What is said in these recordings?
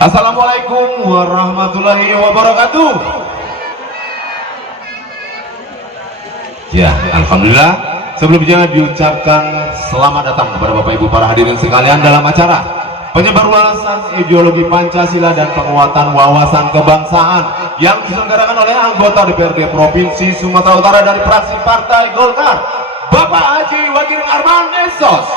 Assalamualaikum warahmatullahi wabarakatuh. Ya, alhamdulillah. Sebelumnya diucapkan selamat datang kepada Bapak Ibu para hadirin sekalian dalam acara penyebarluasan ideologi Pancasila dan penguatan wawasan kebangsaan yang diselenggarakan oleh anggota DPRD Provinsi Sumatera Utara dari fraksi Partai Golkar, Bapak Haji Wagirin Arman Esos.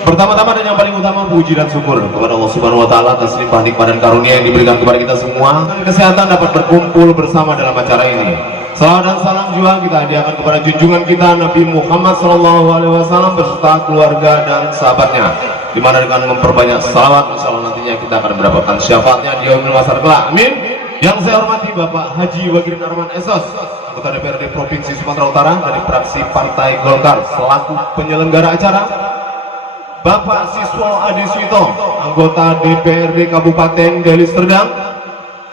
Pertama-tama dan yang paling utama, puji dan syukur kepada Allah Subhanahu wa Ta'ala atas limpah nikmat dan karunia yang diberikan kepada kita semua, dan kesehatan dapat berkumpul bersama dalam acara ini. Salawat dan salam juga kita hadiahkan kepada junjungan kita Nabi Muhammad SAW beserta keluarga dan sahabatnya, dimana dengan memperbanyak salawat insya Allah nantinya kita akan mendapatkan syafaatnya di yaumil mahsyar kelak. Amin. Yang saya hormati Bapak Haji Wagirin Arman Esos, anggota DPRD Provinsi Sumatera Utara dari fraksi Partai Golkar selaku penyelenggara acara. Bapak Siswo Adi Suito, anggota DPRD Kabupaten Deli Serdang.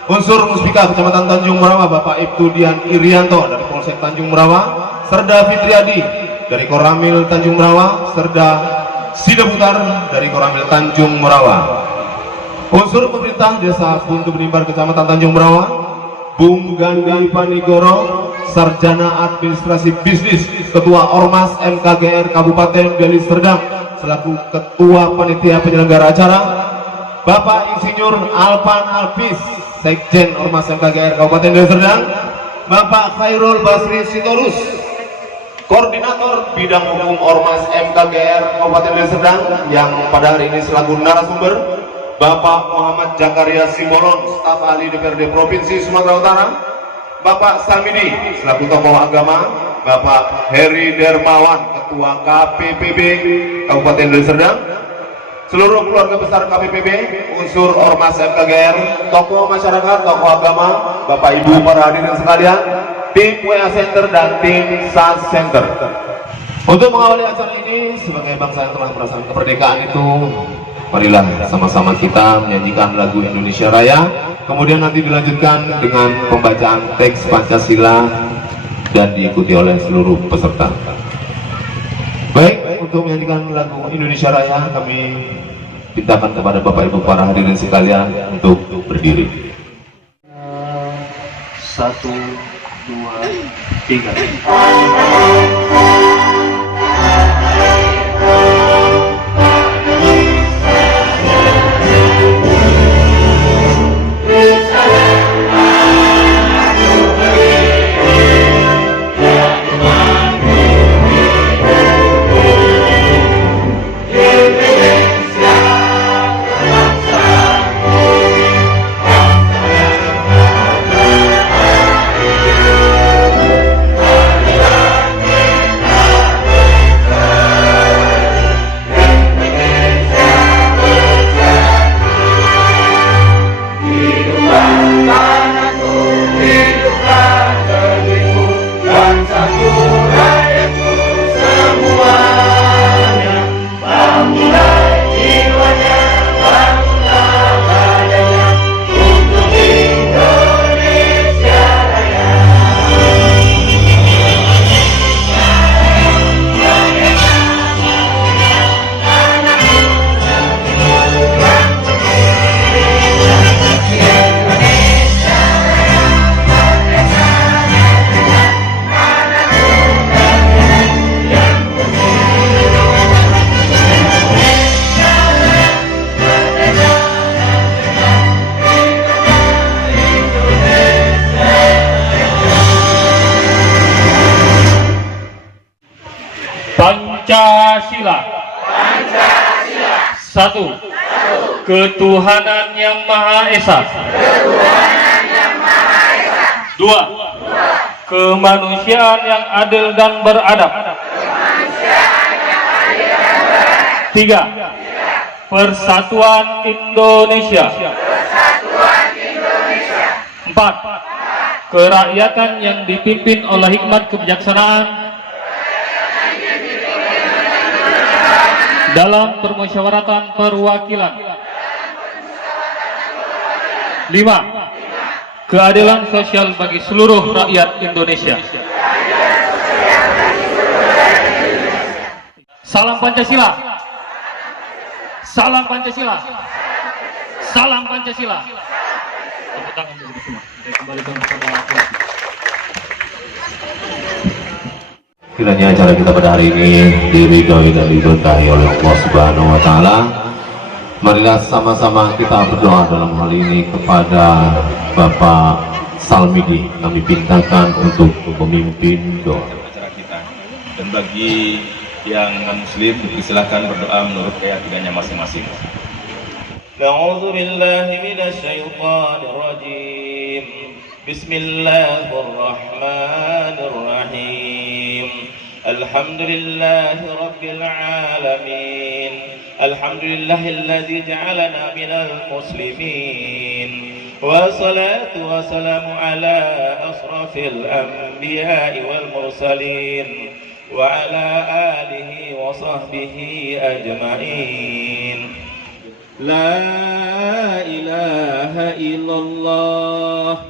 Unsur Muspika Kecamatan Tanjung Merawa, Bapak Ibtu Dian Irianto dari Polsek Tanjung Merawa. Serda Fitriadi dari Koramil Tanjung Merawa. Serda Sida Putar dari Koramil Tanjung Merawa. Unsur pemerintah Desa Buntu Benimbar Kecamatan Tanjung Merawa, Bung Gandhi Panigoro, Sarjana Administrasi Bisnis, Ketua Ormas MKGR Kabupaten Deli Serdang selaku Ketua Panitia Penyelenggara Acara. Bapak Insinyur Alpan Alpis, Sekjen Ormas MKGR Kabupaten Deli Serdang. Bapak Khairul Basri Sitorus, Koordinator Bidang Hukum Ormas MKGR Kabupaten Deli Serdang, yang pada hari ini selaku narasumber. Bapak Muhammad Jakaria Simbolon, staf ahli DPRD Provinsi Sumatera Utara. Bapak Samidi selaku tokoh agama. Bapak Heri Dermawan, Ketua KPPB Kabupaten Deli Serdang. Seluruh keluarga besar KPPB, unsur Ormas MKGR, tokoh masyarakat, tokoh agama, Bapak Ibu para hadirin sekalian, tim WA Center dan tim SAS Center. Untuk mengawali acara ini, sebagai bangsa yang telah merasakan kemerdekaan itu, marilah sama-sama kita menyanyikan lagu Indonesia Raya, kemudian nanti dilanjutkan dengan pembacaan teks Pancasila dan diikuti oleh seluruh peserta. Baik, untuk menyanyikan lagu Indonesia Raya, kami mintakan kepada Bapak Ibu para hadirin sekalian untuk berdiri. 1, 2, 3. Pancasila. Satu. Ketuhanan yang Maha Esa. Dua. Kemanusiaan yang adil dan beradab. Tiga. Persatuan Indonesia. Empat. Kerakyatan yang dipimpin oleh hikmat kebijaksanaan dalam permusyawaratan perwakilan. 5. Keadilan sosial bagi seluruh rakyat Indonesia. Salam Pancasila. Salam Pancasila. Salam Pancasila. Tepuk tangan dulu semua. Saya kembalikan kepada laki-laki. Kiranya acara kita pada hari ini diridhoi dan diberkahi oleh Allah Subhanahu wa Ta'ala. Marilah sama-sama kita berdoa dalam hal ini kepada Bapak Salmidi. Kami pintakan untuk memimpin doa acara kita. Dan bagi yang non-muslim, silakan berdoa menurut keyakinannya masing-masing. A'udzu billahi minasy syaithanir rajim. Bismillahirrahmanirrahim. Alhamdulillahi rabbil alamin. Alhamdulillahilladzi ja'alana minal muslimin. Wassalatu wassalamu ala asrafil anbiya'i wal mursalin wa ala alihi wa sahbihi ajma'in. La ilaha illallah,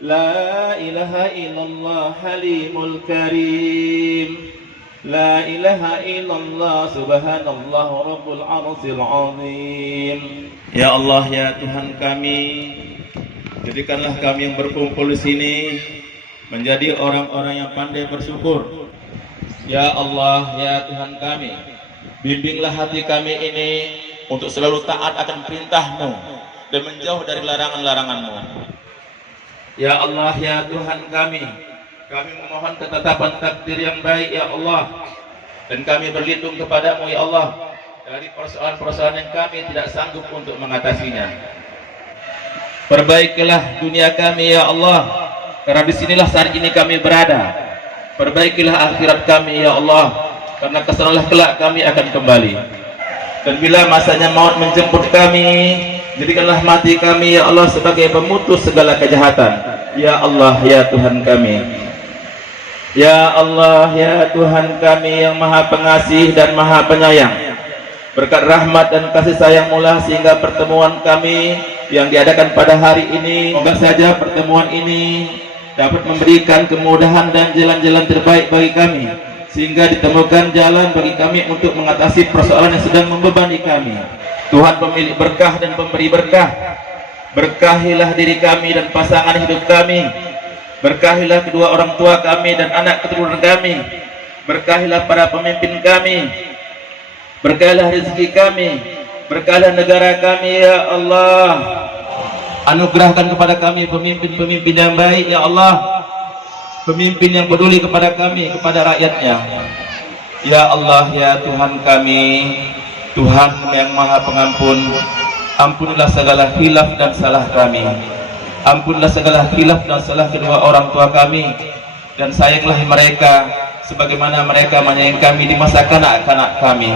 la ilaha illallah halimul karim, la ilaha illallah subhanallah rabbul arsyil azim. Ya Allah, ya Tuhan kami, jadikanlah kami yang berkumpul di sini menjadi orang-orang yang pandai bersyukur. Ya Allah, ya Tuhan kami, bimbinglah hati kami ini untuk selalu taat akan perintah-Mu dan menjauh dari larangan-larangan-Mu. Ya Allah, ya Tuhan kami memohon ketetapan takdir yang baik, ya Allah, dan kami berlindung kepadamu, ya Allah, dari persoalan-persoalan yang kami tidak sanggup untuk mengatasinya. Perbaikilah dunia kami, ya Allah, karena disinilah saat ini kami berada. Perbaikilah akhirat kami, ya Allah, karena kesanalah kelak kami akan kembali. Dan bila masanya maut menjemput kami, jadikanlah mati kami, ya Allah, sebagai pemutus segala kejahatan. Ya Allah, ya Tuhan kami, ya Allah, ya Tuhan kami yang maha pengasih dan maha penyayang, berkat rahmat dan kasih sayang-Mu lah sehingga pertemuan kami yang diadakan pada hari ini, semoga saja pertemuan ini dapat memberikan kemudahan dan jalan-jalan terbaik bagi kami, sehingga ditemukan jalan bagi kami untuk mengatasi persoalan yang sedang membebani kami. Tuhan pemilik berkah dan pemberi berkah, berkahilah diri kami dan pasangan hidup kami, berkahilah kedua orang tua kami dan anak keturunan kami, berkahilah para pemimpin kami, berkahilah rezeki kami, berkahilah negara kami, ya Allah. Anugerahkan kepada kami pemimpin-pemimpin yang baik, ya Allah, pemimpin yang peduli kepada kami, kepada rakyatnya. Ya Allah, ya Tuhan kami, Tuhan yang maha pengampun, ampunilah segala khilaf dan salah kami, ampunilah segala khilaf dan salah kedua orang tua kami, dan sayanglah mereka sebagaimana mereka menyayangi kami di masa kanak-kanak kami.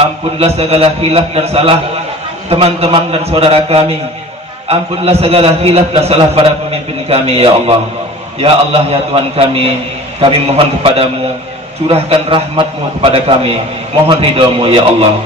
Ampunilah segala khilaf dan salah teman-teman dan saudara kami, ampunilah segala khilaf dan salah para pemimpin kami, ya Allah. Ya Allah, ya Tuhan kami mohon kepadamu, curahkan rahmat-Mu kepada kami, mohon ridha-Mu, ya Allah.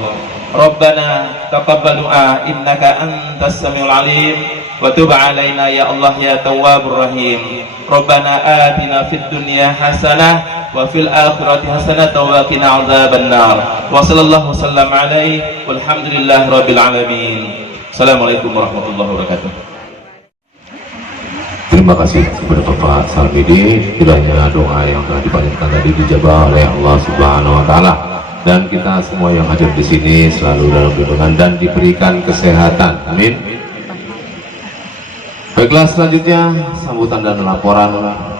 Rabbana taqabbal du'a innaka antas samiul alim wa tub alaina ya Allah ya tawwabur rahim. Rabbana atina fid dunya hasanah wa fil akhirati hasanah wa qina adzaban nar. Wa sallallahu wasallam alaihi walhamdulillahi rabbil alamin. Assalamualaikum warahmatullahi wabarakatuh. Terima kasih kepada Bapak Salmidi. Kiranya doa yang telah dipanjatkan tadi dijabah oleh Allah Subhanahu wa Ta'ala, dan kita semua yang hadir di sini selalu dalam lindungan dan diberikan kesehatan. Amin. Baiklah, selanjutnya sambutan dan laporan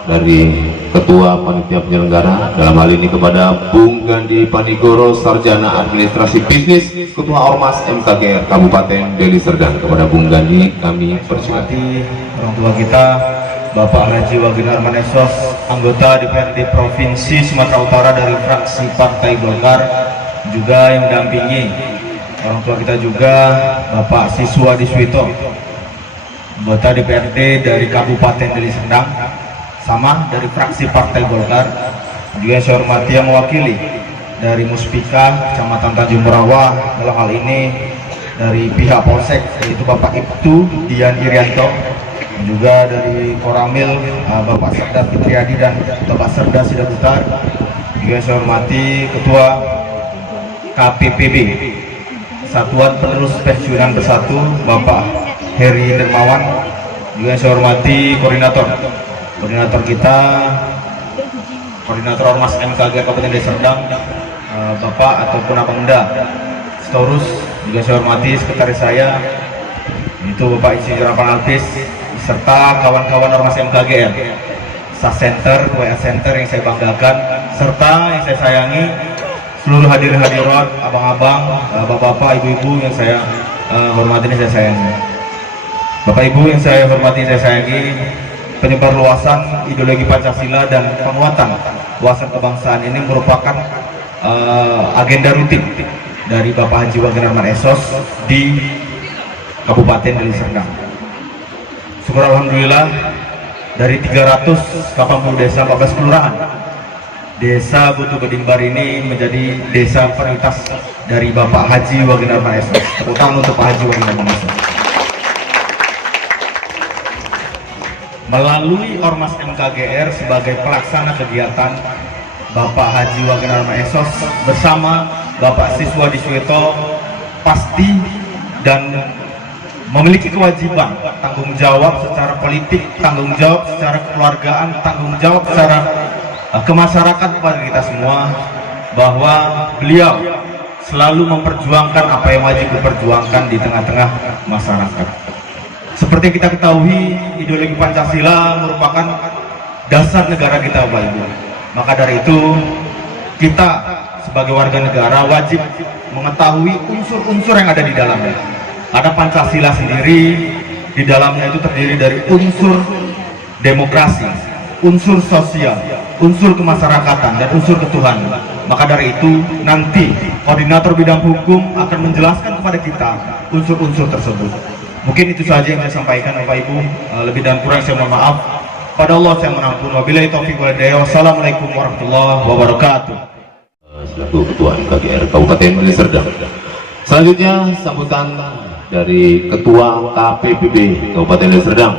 dari Ketua Panitia Penyelenggara, dalam hal ini kepada Bung Gandhi Panigoro, Sarjana Administrasi Bisnis, Ketua Ormas MKGR Kabupaten Deli Serdang. Kepada Bung Gandhi kami persilakan. Orang tua kita Bapak Haji Waginar Manesos, anggota DPRD Provinsi Sumatera Utara dari fraksi Partai Golkar, juga yang mendampingi orang tua kita juga Bapak Siswa Diswito, anggota DPRD dari Kabupaten Deli Serdang, sama dari fraksi Partai Golkar. Juga yang saya hormati yang mewakili dari Muspika Kecamatan Tanjung Merawah, dalam hal ini dari pihak Polsek, yaitu Bapak Ibtu Dian Irianto, juga dari Koramil Bapak Serda Fitriadi dan Bapak Serda Sidaputar, Juga saya hormati Ketua KPPB Satuan Penerus Pensiunan Bersatu Bapak Heri Dermawan. Juga saya hormati koordinator kita, koordinator Ormas MKG Kabupaten Deli Serdang, Bapak ataupun Abangda Storus. Juga saya hormati sekretaris saya, itu Bapak Insinyur Afan Alpis, serta kawan-kawan Ormas MKGR, SAS Center, WA Center yang saya banggakan, serta yang saya sayangi seluruh hadirin hadirat, abang-abang, bapak-bapak, ibu-ibu yang saya hormati dan saya sayangi. Bapak Ibu yang saya hormati, saya sayangi, penyebar luasan ideologi Pancasila dan penguatan wawasan kebangsaan ini merupakan agenda rutin dari Bapak Haji Wage Narman Esos di Kabupaten Deli Serdang. Syukur alhamdulillah, dari 380 desa 14 kelurahan, Desa Butuh Bedimbar ini menjadi desa prioritas dari Bapak Haji Wage Narman Esos. Tepuk tangan untuk Pak Haji Wage Narman Esos. Melalui Ormas MKGR sebagai pelaksana kegiatan, Bapak Haji Wage Narman Esos bersama Bapak Siswa Disweto pasti dan memiliki kewajiban, tanggung jawab secara politik, tanggung jawab secara kekeluargaan, tanggung jawab secara kemasyarakatan kepada kita semua, bahwa beliau selalu memperjuangkan apa yang wajib diperjuangkan di tengah-tengah masyarakat. Seperti kita ketahui, ideologi Pancasila merupakan dasar negara kita, Bapak Ibu. Maka dari itu, kita sebagai warga negara wajib mengetahui unsur-unsur yang ada di dalamnya. Ada Pancasila sendiri, di dalamnya itu terdiri dari unsur demokrasi, unsur sosial, unsur kemasyarakatan, dan unsur ketuhanan. Maka dari itu, nanti koordinator bidang hukum akan menjelaskan kepada kita unsur-unsur tersebut. Mungkin itu saja yang saya sampaikan, Bapak Ibu. Lebih dan kurang saya mohon maaf. Pada Allah saya mengampun. Wabillahi taufiq wal hidayah. Wassalamualaikum warahmatullahi wabarakatuh. Selaku Ketua MKGR Kabupaten Deli Serdang. Selanjutnya sambutan dari Ketua KPPB Kabupaten Deli Serdang,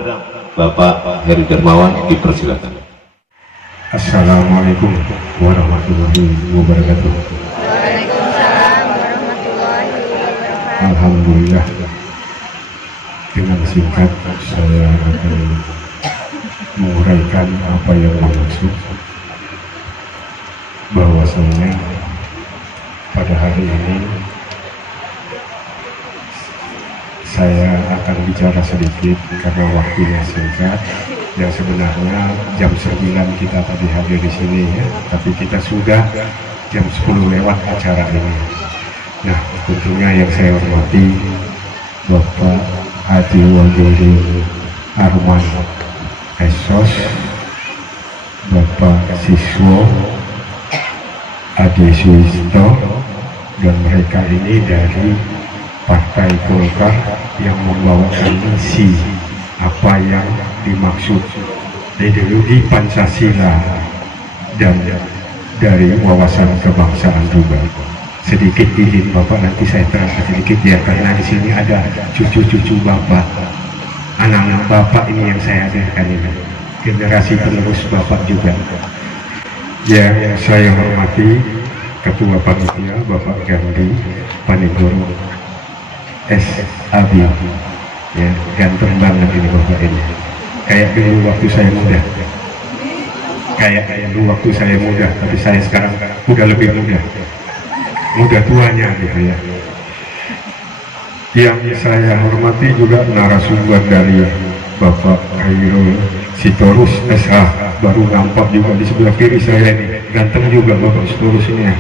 Bapak Heri Dermawan, dipersilakan. Assalamualaikum warahmatullahi wabarakatuh. Waalaikumsalam warahmatullahi wabarakatuh. Alhamdulillah, dengan singkat saya akan menguraikan apa yang dimaksud, bahwasanya pada hari ini saya akan bicara sedikit karena waktunya singkat. Yang sebenarnya jam 9 kita tadi hadir di sini ya, tapi kita sudah jam 10 lewat acara ini. Nah, tentunya yang saya hormati Bapak Haji Wage Narman Esos, Bapak Siswo Adi Suisto, dan mereka ini dari Partai Golkar yang membawakan misi apa yang dimaksud ideologi Pancasila dan dari wawasan kebangsaan juga. Sedikit izin Bapak, nanti saya terangkan sedikit ya, karena di sini ada cucu-cucu Bapak, anak-anak Bapak ini yang saya hadirkan ini, generasi penerus Bapak juga. Ya, saya hormati Ketua Panitia Bapak Gandhi Panigoro SAB, ya, ganteng banget ini Bapak ini, kayak dulu waktu saya muda, kayak dulu waktu saya muda, tapi saya sekarang udah lebih muda tuanya gitu ya. Yang saya hormati juga narasumber dari Bapak Khairul Sitorus SH, baru nampak juga di sebelah kiri saya ini, ganteng juga Bapak Sitorus ini ya.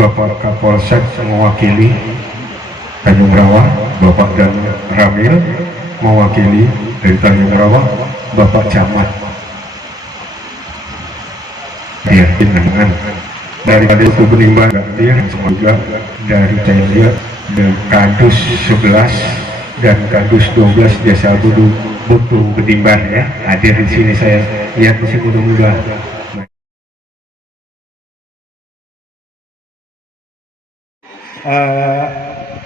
Bapak Kapolsek mewakili Tanjung Rawa, Bapak dan Ramil mewakili dari Tanjung Rawa, Bapak Camat ya, pinangan dari Suku Benimba Gambir, semoga dari Tanjung dan Kadus 11 dan Kadus 12 Desa Butuh Bedimbar ya, hadir di sini. Saya lihat masih muda-muda.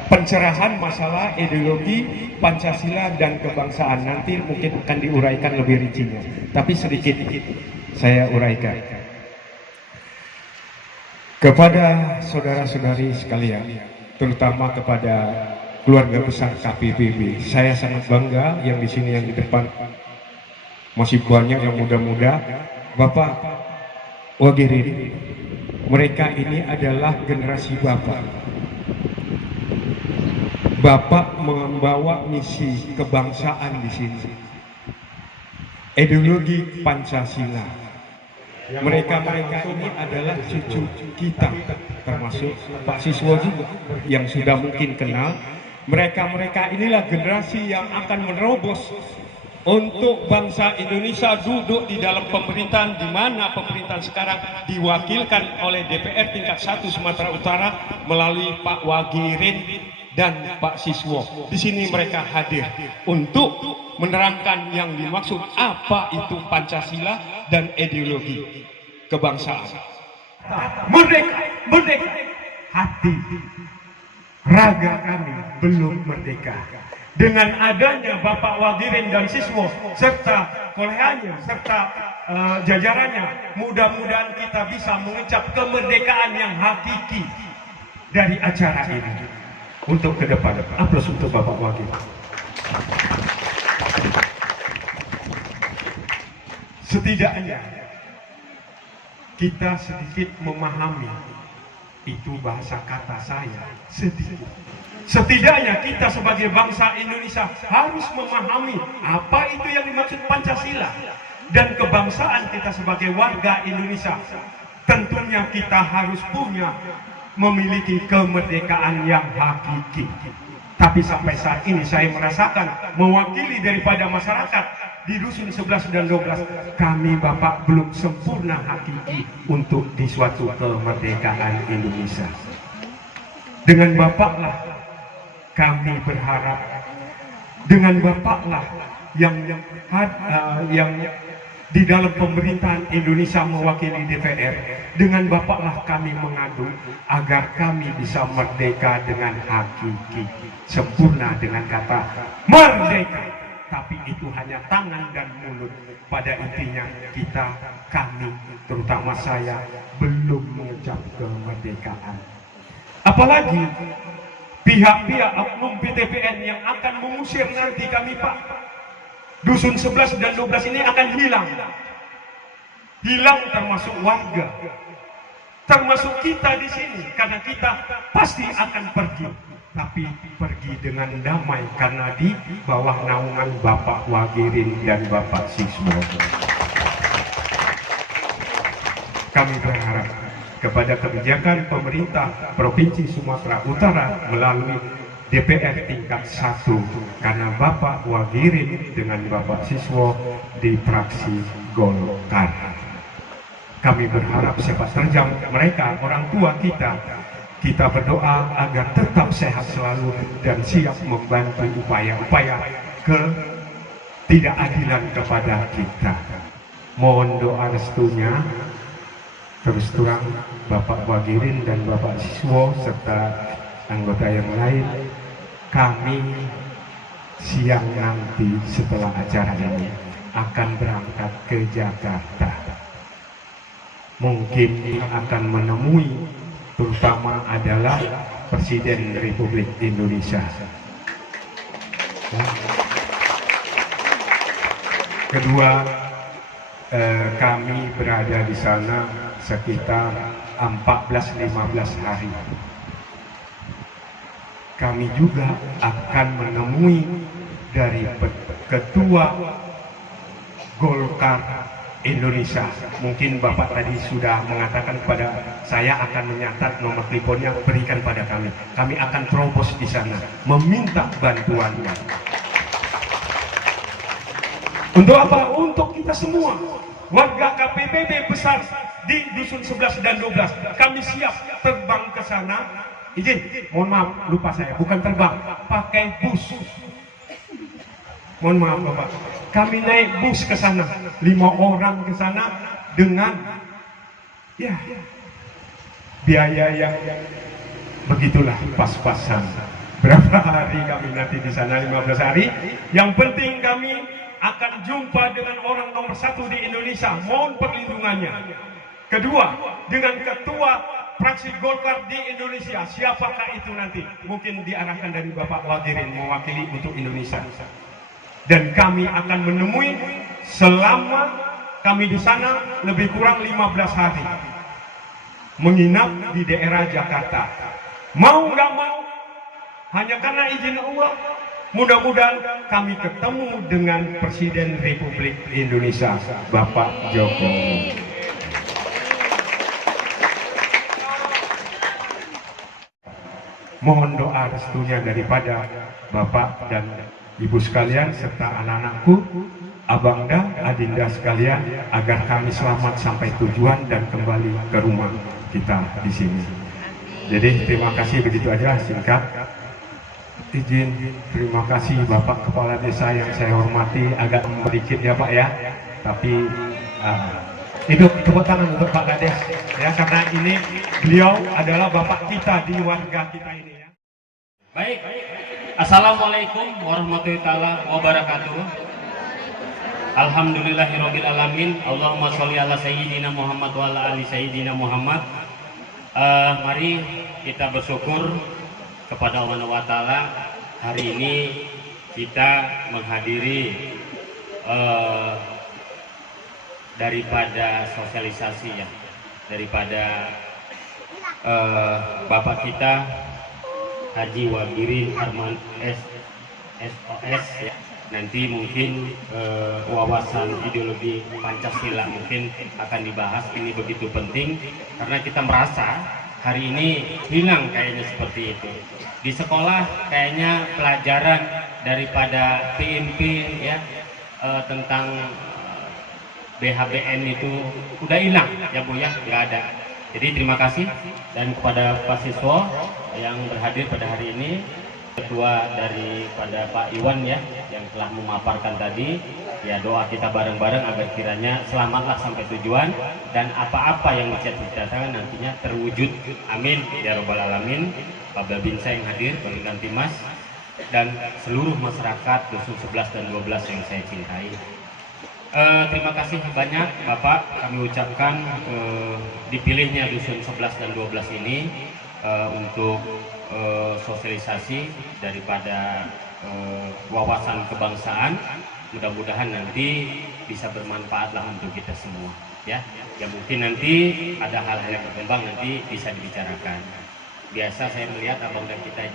Pencerahan masalah ideologi Pancasila dan kebangsaan nanti mungkin akan diuraikan lebih rincinya, tapi sedikit saya uraikan. Kepada saudara-saudari sekalian, terutama kepada keluarga besar KPPB, saya sangat bangga yang di sini, yang di depan masih banyak yang muda-muda. Bapak Wagirin, mereka ini adalah generasi Bapak. Bapak membawa misi kebangsaan di sini, ideologi Pancasila. Mereka ini adalah cucu kita, termasuk Pak Siswo juga yang sudah mungkin kenal. Mereka inilah generasi yang akan menerobos untuk bangsa Indonesia duduk di dalam pemerintahan, di mana pemerintahan sekarang diwakilkan oleh DPR tingkat 1 Sumatera Utara melalui Pak Wagirin dan Pak Siswo. Di sini mereka hadir untuk menerangkan yang dimaksud apa itu Pancasila dan ideologi kebangsaan. Merdeka, merdeka. Hati, raga kami belum merdeka. Dengan adanya Bapak Wagirin dan Siswo serta kolehannya serta jajarannya, mudah-mudahan kita bisa mengucap kemerdekaan yang hakiki dari acara ini. Untuk ke depan, aplaus untuk Bapak Wagirin. Setidaknya kita sedikit memahami, itu bahasa kata saya, sedikit. Setidaknya kita sebagai bangsa Indonesia harus memahami apa itu yang dimaksud Pancasila dan kebangsaan kita sebagai warga Indonesia. Tentunya kita harus memiliki kemerdekaan yang hakiki. Tapi sampai saat ini saya merasakan mewakili daripada masyarakat di Dusun 11 dan 12, kami Bapak belum sempurna hakiki untuk di suatu kemerdekaan Indonesia. Dengan Bapaklah kami berharap, dengan Bapaklah yang di dalam pemerintahan Indonesia mewakili DPR, dengan Bapaklah kami mengadu agar kami bisa merdeka dengan hakiki, sempurna dengan kata merdeka. Tapi itu hanya tangan dan mulut. Pada intinya kami, terutama saya, belum mengucap kemerdekaan. Apalagi pihak-pihak oknum PTPN yang akan mengusir nanti kami, Pak. Dusun 11 dan 12 ini akan hilang. Hilang termasuk warga, termasuk kita di sini, karena kita pasti akan pergi. Tapi pergi dengan damai karena di bawah naungan Bapak Wagirin dan Bapak Siswo. Kami berharap kepada kebijakan pemerintah Provinsi Sumatera Utara melalui DPR tingkat 1, karena Bapak Wagirin dengan Bapak Siswo di fraksi Golkar. Kami berharap sepak terjang mereka, orang tua kita berdoa agar tetap sehat selalu dan siap membantu upaya-upaya ketidakadilan kepada kita. Mohon doa restunya. Terus terang Bapak Wagirin dan Bapak Siswo serta anggota yang lain, kami siang nanti setelah acara ini akan berangkat ke Jakarta. Mungkin akan menemui, terutama adalah Presiden Republik Indonesia. Kedua, kami berada di sana sekitar 14-15 hari. Kami juga akan menemui dari Ketua Golkar Indonesia. Mungkin Bapak tadi sudah mengatakan kepada saya akan menyatat nomor teleponnya, berikan pada kami. Kami akan terobos di sana, meminta bantuannya. Untuk apa? Untuk kita semua, warga KPPB besar di Dusun 11 dan 12. Kami siap terbang ke sana. Izin, mohon maaf, lupa saya, bukan terbang, pakai bus. Mohon maaf Bapak, kami naik bus ke sana, 5 orang ke sana dengan biaya yang begitulah, pas-pasan. Berapa hari kami nanti di sana? 15 hari. Yang penting kami akan jumpa dengan orang nomor 1 di Indonesia, mohon perlindungannya. Kedua, dengan Ketua fraksi Golkar di Indonesia. Siapakah itu nanti? Mungkin diarahkan dari Bapak Wagirin mewakili untuk Indonesia. Dan kami akan menemui selama kami di sana lebih kurang 15 hari. Menginap di daerah Jakarta. Mau nggak mau, hanya karena izin Allah, mudah-mudahan kami ketemu dengan Presiden Republik Indonesia, Bapak Jokowi. Mohon doa restunya daripada Bapak dan Ibu sekalian serta anak-anakku, Abangda, Adinda sekalian, agar kami selamat sampai tujuan dan kembali ke rumah kita di sini. Jadi terima kasih, begitu aja singkat. Izin terima kasih Bapak Kepala Desa yang saya hormati, agak sedikit ya Pak ya, tapi itu tepuk tangan untuk Pak Kades ya, karena ini beliau adalah Bapak kita di warga kita ini ya. Baik, Assalamualaikum warahmatullahi wabarakatuh. Alhamdulillahirabbil alamin. Allahumma sholli ala sayyidina Muhammad wa ala ali sayyidina Muhammad. Mari kita bersyukur kepada Allah SWT. Hari ini kita menghadiri daripada sosialisasi ya, daripada Bapak kita Haji Wagirin Arman SOS ya. Nanti mungkin wawasan ideologi Pancasila mungkin akan dibahas. Ini begitu penting karena kita merasa hari ini hilang kayaknya seperti itu. Di sekolah kayaknya pelajaran daripada PMP ya, tentang BHBN itu udah hilang ya Bu ya, nggak ada. Jadi terima kasih, dan kepada Pak siswa yang berhadir pada hari ini, ketua daripada Pak Iwan ya yang telah memaparkan tadi ya, doa kita bareng-bareng agar kiranya selamatlah sampai tujuan dan apa-apa yang dicita-citakan nantinya terwujud, amin ya robbal alamin. Pak Babinsa yang hadir, Pak Gantimas, dan seluruh masyarakat dusun 11 dan 12 yang saya cintai. Terima kasih banyak Bapak, kami ucapkan dipilihnya dusun 11 dan 12 ini untuk sosialisasi daripada wawasan kebangsaan. Mudah-mudahan nanti bisa bermanfaatlah untuk kita semua ya. Ya mungkin nanti ada hal-hal yang berkembang nanti bisa dibicarakan. Biasa saya melihat abang dan kita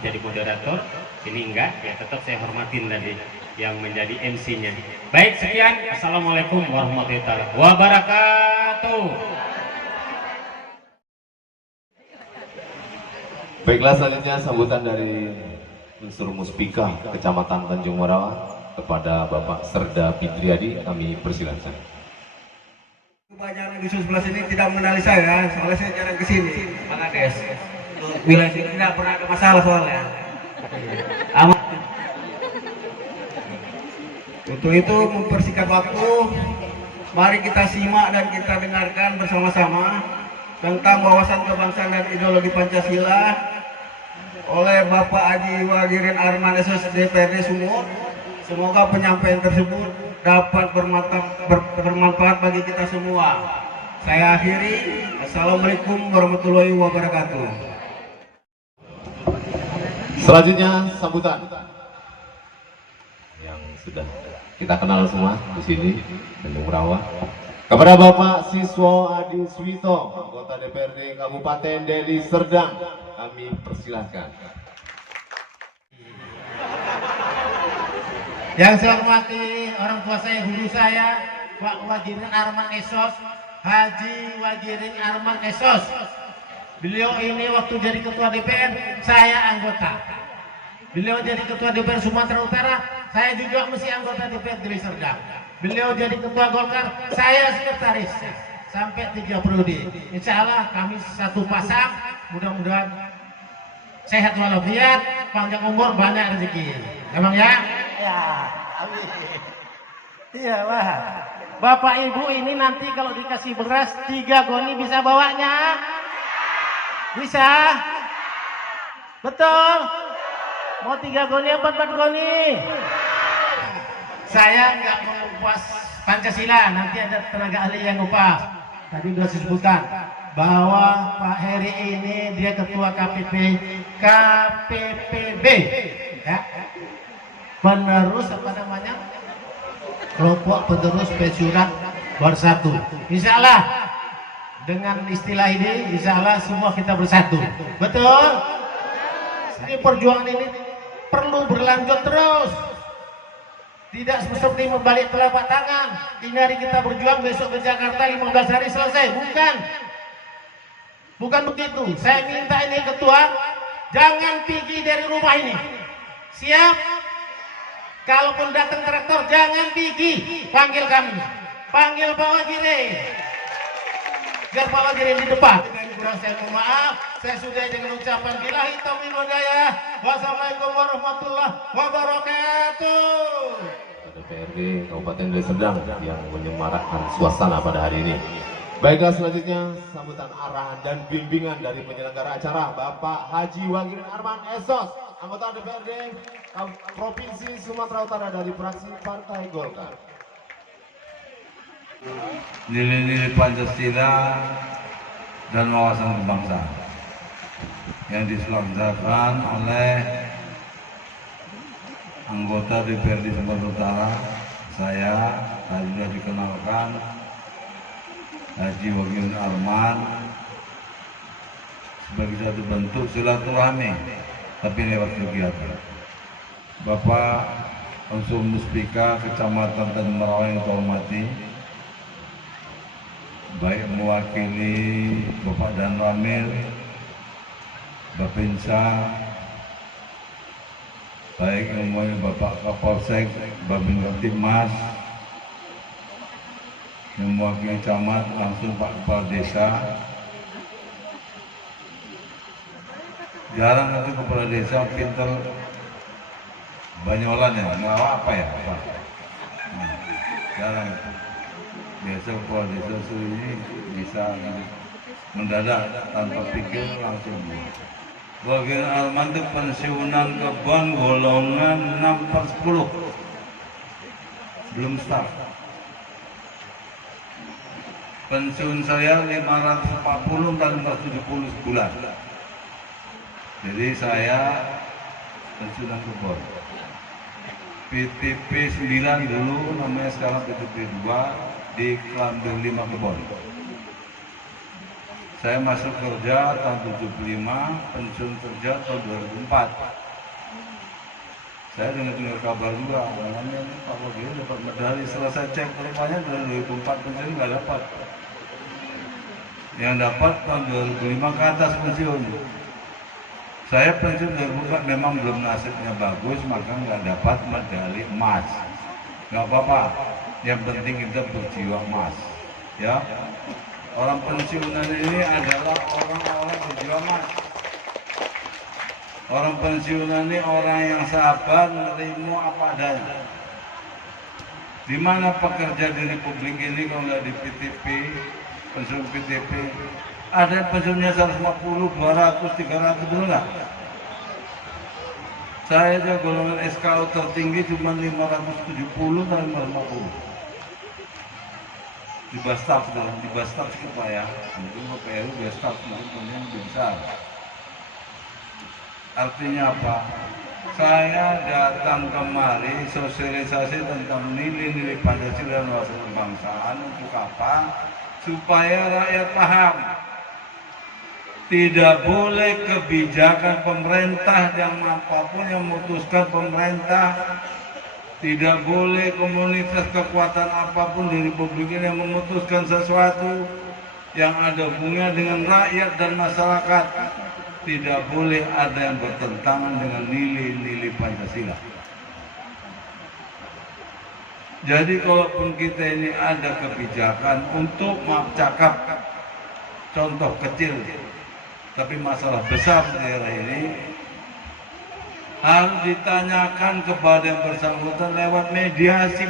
jadi moderator, ini enggak ya, tetap saya hormatin tadi yang menjadi MC-nya. Baik, sekian. Assalamualaikum warahmatullahi wabarakatuh. Baiklah, selanjutnya sambutan dari unsur Muspika Kecamatan Tanjung Marawa kepada Bapak Serda Fidriadi, kami persilakan. Kebanyakan dusun 11 ini tidak mengenali saya, soalnya saya jarang kesini, Pak Kades. Wilayah sini tidak pernah ada masalah soalnya. Aman. Untuk itu mempersingkat waktu, mari kita simak dan kita dengarkan bersama-sama tentang wawasan kebangsaan dan ideologi Pancasila oleh Bapak Haji Wagirin Arman SOS DPRD Sumut. Semoga penyampaian tersebut dapat bermanfaat bagi kita semua. Saya akhiri. Assalamualaikum warahmatullahi wabarakatuh. Selanjutnya sambutan yang sudah kita kenal semua di sini, Tanjung Marawa, kepada Bapak Siswo Adi Swito, anggota DPRD Kabupaten Deli Serdang, kami persilahkan. Yang saya hormati orang tua saya, guru saya, Pak Wagirin Arman SOS, Haji Wagirin Arman SOS. Beliau ini waktu jadi ketua DPR, saya anggota. Beliau jadi ketua DPR Sumatera Utara, saya juga masih anggota DPR Deli Serdang. Beliau jadi ketua Golkar, saya sekretaris sampai 3 periode. Insya Allah kami satu pasang, mudah-mudahan sehat walafiat, panjang umur, banyak rezeki. Emang ya? Ya, amin. Iyalah. Bapak Ibu ini nanti kalau dikasih beras 3 goni bisa bawanya? Bisa? Betul? Mau 3 goni apa 4 goni? Saya nggak mau upas Pancasila, nanti ada tenaga ahli yang upas. Tadi sudah disebutkan. bahwa Pak Heri ini dia ketua KPPB ya. Penerus apa namanya? Kelompok penerus pensiunan bersatu. Insya Allah dengan istilah ini, insya Allah semua kita bersatu. Betul? Ini perjuangan ini perlu berlanjut terus. Tidak seperti membalik telapak tangan. Ini hari kita berjuang, besok ke Jakarta 15 hari selesai. Bukan begitu. Saya minta ini ketua, jangan pergi dari rumah ini. Siap? Kalaupun datang traktor, jangan pergi. Panggil kami. Panggil Pak Wagire. Biar Pak Wagire di depan. Kurang saya mohon maaf. Saya sudah dengan ucapan billahi taufiq wal hidayah. Wassalamualaikum warahmatullahi wabarakatuh. DPRD Kabupaten Deli Serdang yang menyemarakkan suasana pada hari ini. Baiklah, selanjutnya sambutan arahan dan bimbingan dari penyelenggara acara Bapak Haji Wagirin Arman Esos, anggota DPRD Provinsi Sumatera Utara dari fraksi Partai Golkar. Nilai-nilai Pancasila dan wawasan kebangsaan yang diselenggarakan oleh anggota DPRD Sumatera Utara. Saya sudah dikenalkan Haji Wagirin Arman sebagai satu bentuk silaturahmi tapi lewat kegiatan. Bapak Unsur Muspika Kecamatan Tanjung Merawai yang saya hormati, baik mewakili Bapak Dan Ramil, Bapinsa, baik yang mewakili Bapak Kapolsek, Babin Kaptipmas, yang mewakili camat langsung Pak Kepala Desa. Jarang itu kepala desa pinter banyolan ya, ngelawak apa ya Pak? Jarang. Biasa kepala desa ini bisa mendadak tanpa pikir langsung. Wagirin Arman itu pensiunan kebun golongan 6/10, belum start. Pensiun saya 540 dan 470 sebulan. Jadi saya pensiunan kebun. PTP 9 dulu, namanya sekarang PTP 2 di Klamber 5 kebun. Saya masuk kerja tahun 75, pensiun kerja tahun 2004. Saya dengar kabar juga, namanya Pak Wagir dapat medali. Setelah saya cek rupanya dari 2004 pensiun nggak dapat. Yang dapat tahun 2005 ke atas pensiun. Saya pensiun 2004 memang belum nasibnya bagus, maka nggak dapat medali emas. Nggak apa-apa, yang penting kita berjiwa emas. Ya, orang pensiunan ini adalah orang-orang berjiwa emas. Orang pensiunan ini orang yang sabar, menerima apa adanya. Di mana pekerja di Republik ini kalau nggak di PTP, pensiun PTP, ada pensiunnya 150, 200, 300 dulu nggak? Saya aja golongan SKU tertinggi cuma 570 dan 550. Di Bastaf, di Bastaf sih Pak ya, mungkin PRU Bastaf mungkin lebih besar. Artinya apa? Saya datang kemari sosialisasi tentang nilai-nilai Pancasila dan wawasan kebangsaan untuk apa? Supaya rakyat paham. Tidak boleh kebijakan pemerintah yang apapun yang memutuskan pemerintah, tidak boleh komunitas kekuatan apapun di Republik ini yang memutuskan sesuatu yang ada hubungannya dengan rakyat dan masyarakat. Tidak boleh ada yang bertentangan dengan nilai-nilai Pancasila. Jadi kalaupun kita ini ada kebijakan untuk maaf cakap, contoh kecil, tapi masalah besar di daerah ini, harus ditanyakan kepada yang bersangkutan lewat mediasi.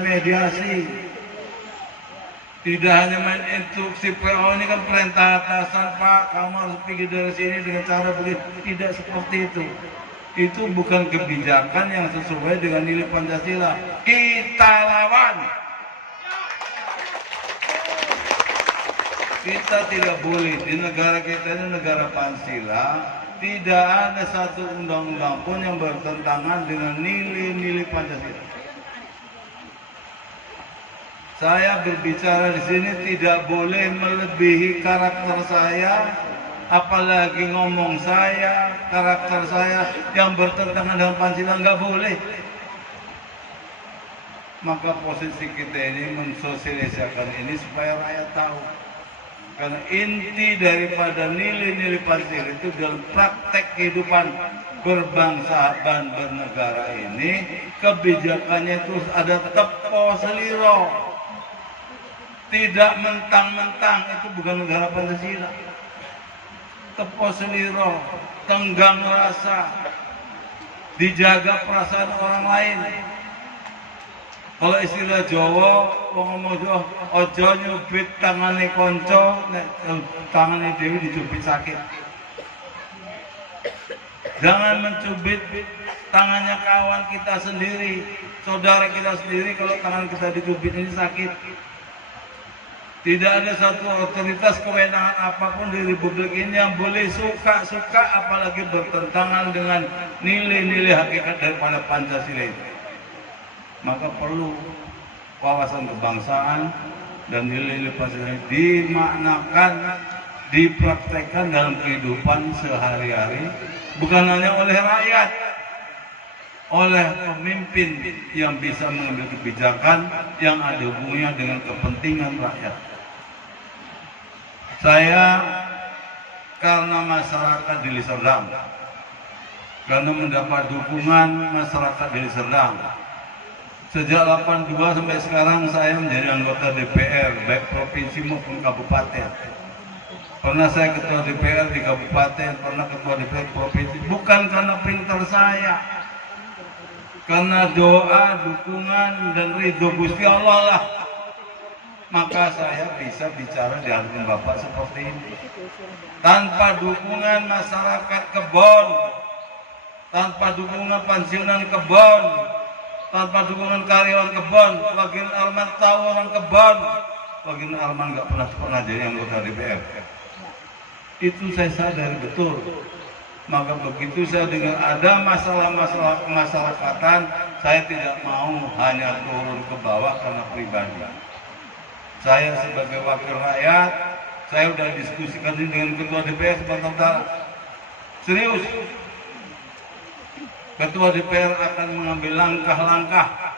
Tidak hanya main instruksi PO, ini kan perintah atasan, Pak, kamu harus pergi dari sini dengan cara begitu. Tidak seperti itu. Itu bukan kebijakan yang sesuai dengan nilai Pancasila. Kita lawan. kita tidak boleh, di negara kita ini negara Pancasila, tidak ada satu undang-undang pun yang bertentangan dengan nilai-nilai Pancasila. Saya berbicara di sini tidak boleh melebihi karakter saya, apalagi ngomong saya, karakter saya yang bertentangan dengan Pancasila, nggak boleh. Maka posisi kita ini mensosialisasikan ini supaya rakyat tahu. Karena inti daripada nilai-nilai Pancasila itu dalam praktek kehidupan berbangsa dan bernegara ini, kebijakannya itu ada tepo seliro. Tidak mentang-mentang, itu bukan negara Pancasila. Tepo seliro, tenggang rasa, dijaga perasaan orang lain. Kalau istilah Jawa, ngomong Jawa, ojo nyubit tangane konco, tangane dewi dicubit sakit. Jangan mencubit tangannya kawan kita sendiri, saudara kita sendiri, kalau tangan kita dicubit ini sakit. Tidak ada satu otoritas kewenangan apapun di Republik ini yang boleh suka-suka, apalagi bertentangan dengan nilai-nilai hakikat daripada Pancasila itu. Maka perlu wawasan kebangsaan dan nilai-nilai Pancasila dimaknakan, dipraktekkan dalam kehidupan sehari-hari, bukan hanya oleh rakyat, oleh pemimpin yang bisa mengambil kebijakan yang ada hubungannya dengan kepentingan rakyat. Saya karena masyarakat Deli Serdang, karena mendapat dukungan masyarakat Deli Serdang, sejak 82 sampai sekarang saya menjadi anggota DPR, baik provinsi maupun kabupaten. Pernah saya ketua DPR di kabupaten, pernah ketua DPR provinsi. Bukan karena pintar saya, karena doa, dukungan, dan ridho Gusti Allah lah, maka saya bisa bicara di hadapan Bapak seperti ini. Tanpa dukungan masyarakat Kebon, tanpa dukungan pensiunan Kebon, tanpa dukungan karyawan Kebon, bagian Arman tahu orang Kebon, bagian Arman nggak pernah jadi anggota DPR. Itu saya sadari betul. Maka begitu saya dengar ada masalah-masalah kemasyarakatan, saya tidak mau hanya turun ke bawah karena pribadi. Saya sebagai wakil rakyat, saya sudah diskusikan ini dengan ketua DPR sebentar. Serius, ketua DPR akan mengambil langkah-langkah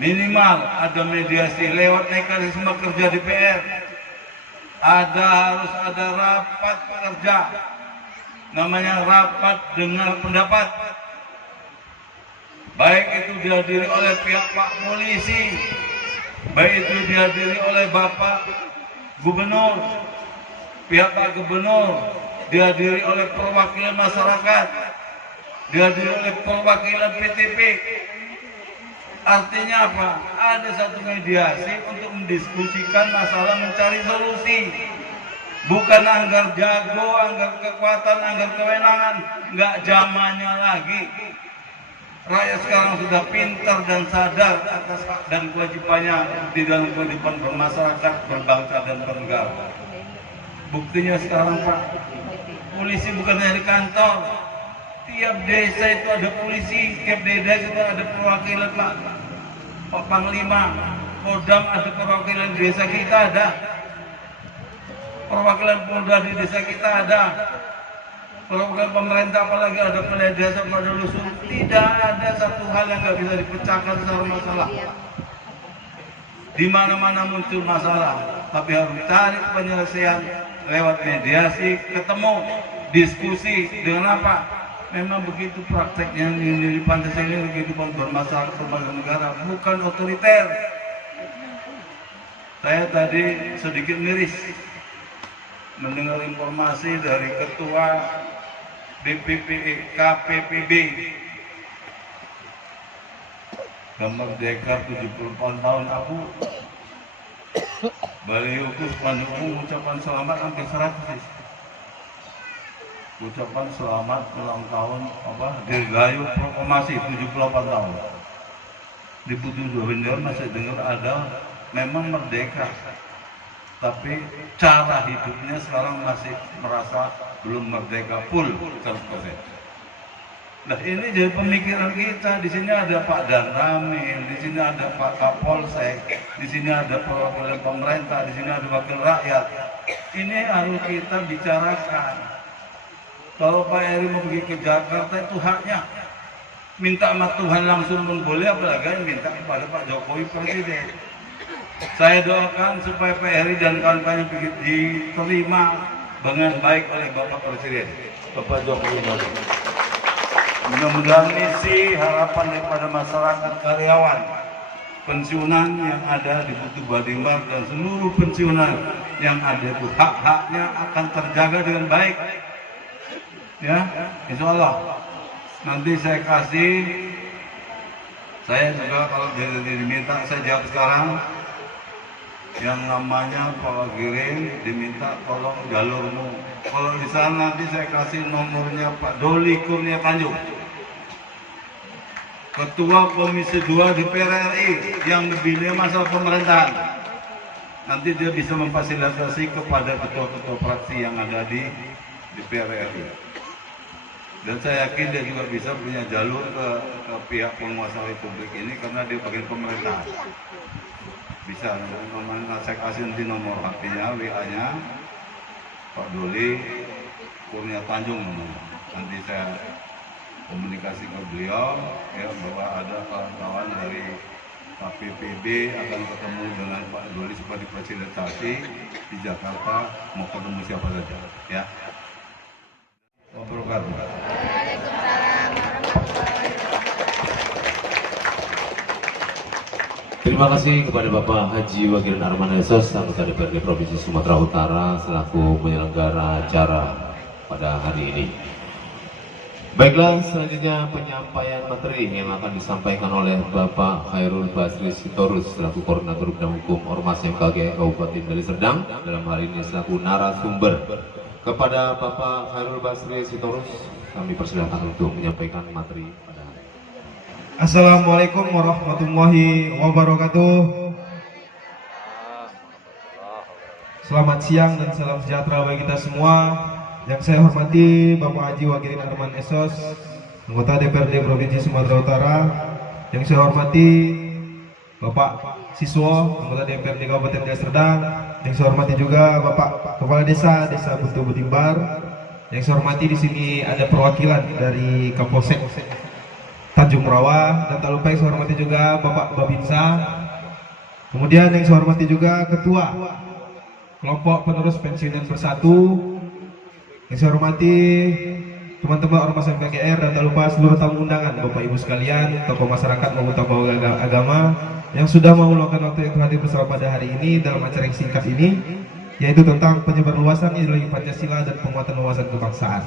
minimal ada mediasi lewat mekanisme kerja DPR. Harus ada rapat kerja, namanya rapat dengar pendapat, baik itu dihadiri oleh pihak Pak Polisi, baik itu dihadiri oleh Bapak Gubernur, pihak Pak Gubernur, dihadiri oleh perwakilan masyarakat, dihadiri oleh perwakilan PTP. Artinya apa? Ada satu mediasi untuk mendiskusikan masalah, mencari solusi. Bukan anggar jago, anggar kekuatan, anggar kewenangan. Nggak zamannya lagi. Rakyat sekarang sudah pintar dan sadar atas hak dan kewajibannya di dalam kehidupan bermasyarakat, berbangsa dan bernegara. Buktinya sekarang Pak, polisi bukan dari kantor. Tiap desa itu ada polisi, tiap desa itu ada perwakilan Pak Panglima, Kodam ada perwakilan di desa kita ada. Perwakilan Polda di desa kita ada. Perwakilan pemerintah apalagi ada kepala desa, pada dusun. Tidak ada satu hal yang nggak bisa dipecahkan secara masalah. Di mana-mana muncul masalah, tapi harus cari penyelesaian lewat mediasi, ketemu, diskusi dengan apa? Memang begitu prakteknya di Pancasila, kehidupan bermasyarakat berbagai negara, bukan otoriter. Saya tadi sedikit miris mendengar informasi dari Ketua KPPB dan merdeka 78 tahun aku balihoku spanduk mengucapkan selamat hampir 100. Ucapan selamat ulang tahun Dirgahayu Proklamasi 78 tahun. Di Putu Dua Bendera masih dengar ada memang merdeka. tapi cara hidupnya sekarang masih merasa belum merdeka full 100%. Nah ini jadi pemikiran kita. Di sini ada Pak Danramil, di sini ada Pak Kapolsek, di sini ada perwakilan pemerintah, di sini ada wakil rakyat. Ini harus kita bicarakan. Kalau Pak Eri mau pergi ke Jakarta itu haknya. Minta sama Tuhan langsung pun boleh, apalagi minta kepada Pak Jokowi Presiden. Saya doakan supaya Pak Eri dan kawan-kawannya diterima dengan baik oleh Bapak Presiden, Bapak Jokowi Dodo. Mudah-mudahan misi harapan daripada masyarakat karyawan pensiunan yang ada di Butuh Badimbar dan seluruh pensiunan yang ada itu hak-haknya akan terjaga dengan baik. Ya, insya Allah. Nanti saya kasih, saya juga kalau diminta saya jawab sekarang. Yang namanya Pak Giring diminta tolong jalurmu. Kalau di sana nanti saya kasih nomornya Pak Doli Kurnia Tanjung, Ketua Komisi 2 DPR RI yang lebihnya masalah pemerintahan. Nanti dia bisa memfasilitasi kepada ketua-ketua fraksi yang ada di DPR RI. Dan saya yakin dia juga bisa punya jalur ke pihak penguasa republik ini karena dia bagian pemerintahan. Bisa, saya kasih nanti nomor HP-nya, WA-nya Pak Doli Kurnia Tanjung. Nanti saya komunikasi ke beliau ya, bahwa ada kawan-kawan dari KPPB akan ketemu dengan Pak Doli supaya difasilitasi di Jakarta, mau ketemu siapa saja ya. Wabarakatuh. Waalaikumsalam warahmatullahi wabarakatuh. Terima kasih kepada Bapak Haji Wagirin Arman Esos, anggota DPRD Provinsi Sumatera Utara selaku penyelenggara acara pada hari ini. Baiklah, selanjutnya penyampaian materi yang akan disampaikan oleh Bapak Khairul Basri Sitorus selaku Koordinator Bidang Hukum Ormas MKG Kabupaten Deli Serdang, dalam hal ini selaku narasumber. Kepada Bapak Khairul Basri Sitorus, kami persilakan untuk menyampaikan materi pada hari ini. Assalamualaikum warahmatullahi wabarakatuh. Selamat siang dan salam sejahtera bagi kita semua. Yang saya hormati Bapak Haji Wagirin Arman Esos, anggota DPRD Provinsi Sumatera Utara. Yang saya hormati Bapak Siswo, anggota DPRD Kabupaten Deli Serdang. Yang saya hormati juga Bapak Kepala Desa Butuh Badimbar. Yang saya hormati di sini ada perwakilan dari Kapolsek Tanjung Merawa, dan tak lupa yang saya hormati juga Bapak Babinsa. Kemudian yang saya hormati juga Ketua Kelompok Penerus Pensiunan Bersatu. Yang saya hormati teman-teman Ormas MKGR, dan tak lupa seluruh tamu undangan, Bapak Ibu sekalian, tokoh masyarakat maupun tokoh agama yang sudah mau meluangkan waktu yang hadir bersama pada hari ini dalam acara yang singkat ini, yaitu tentang penyebarluasan ideologi Pancasila dan penguatan wawasan kebangsaan.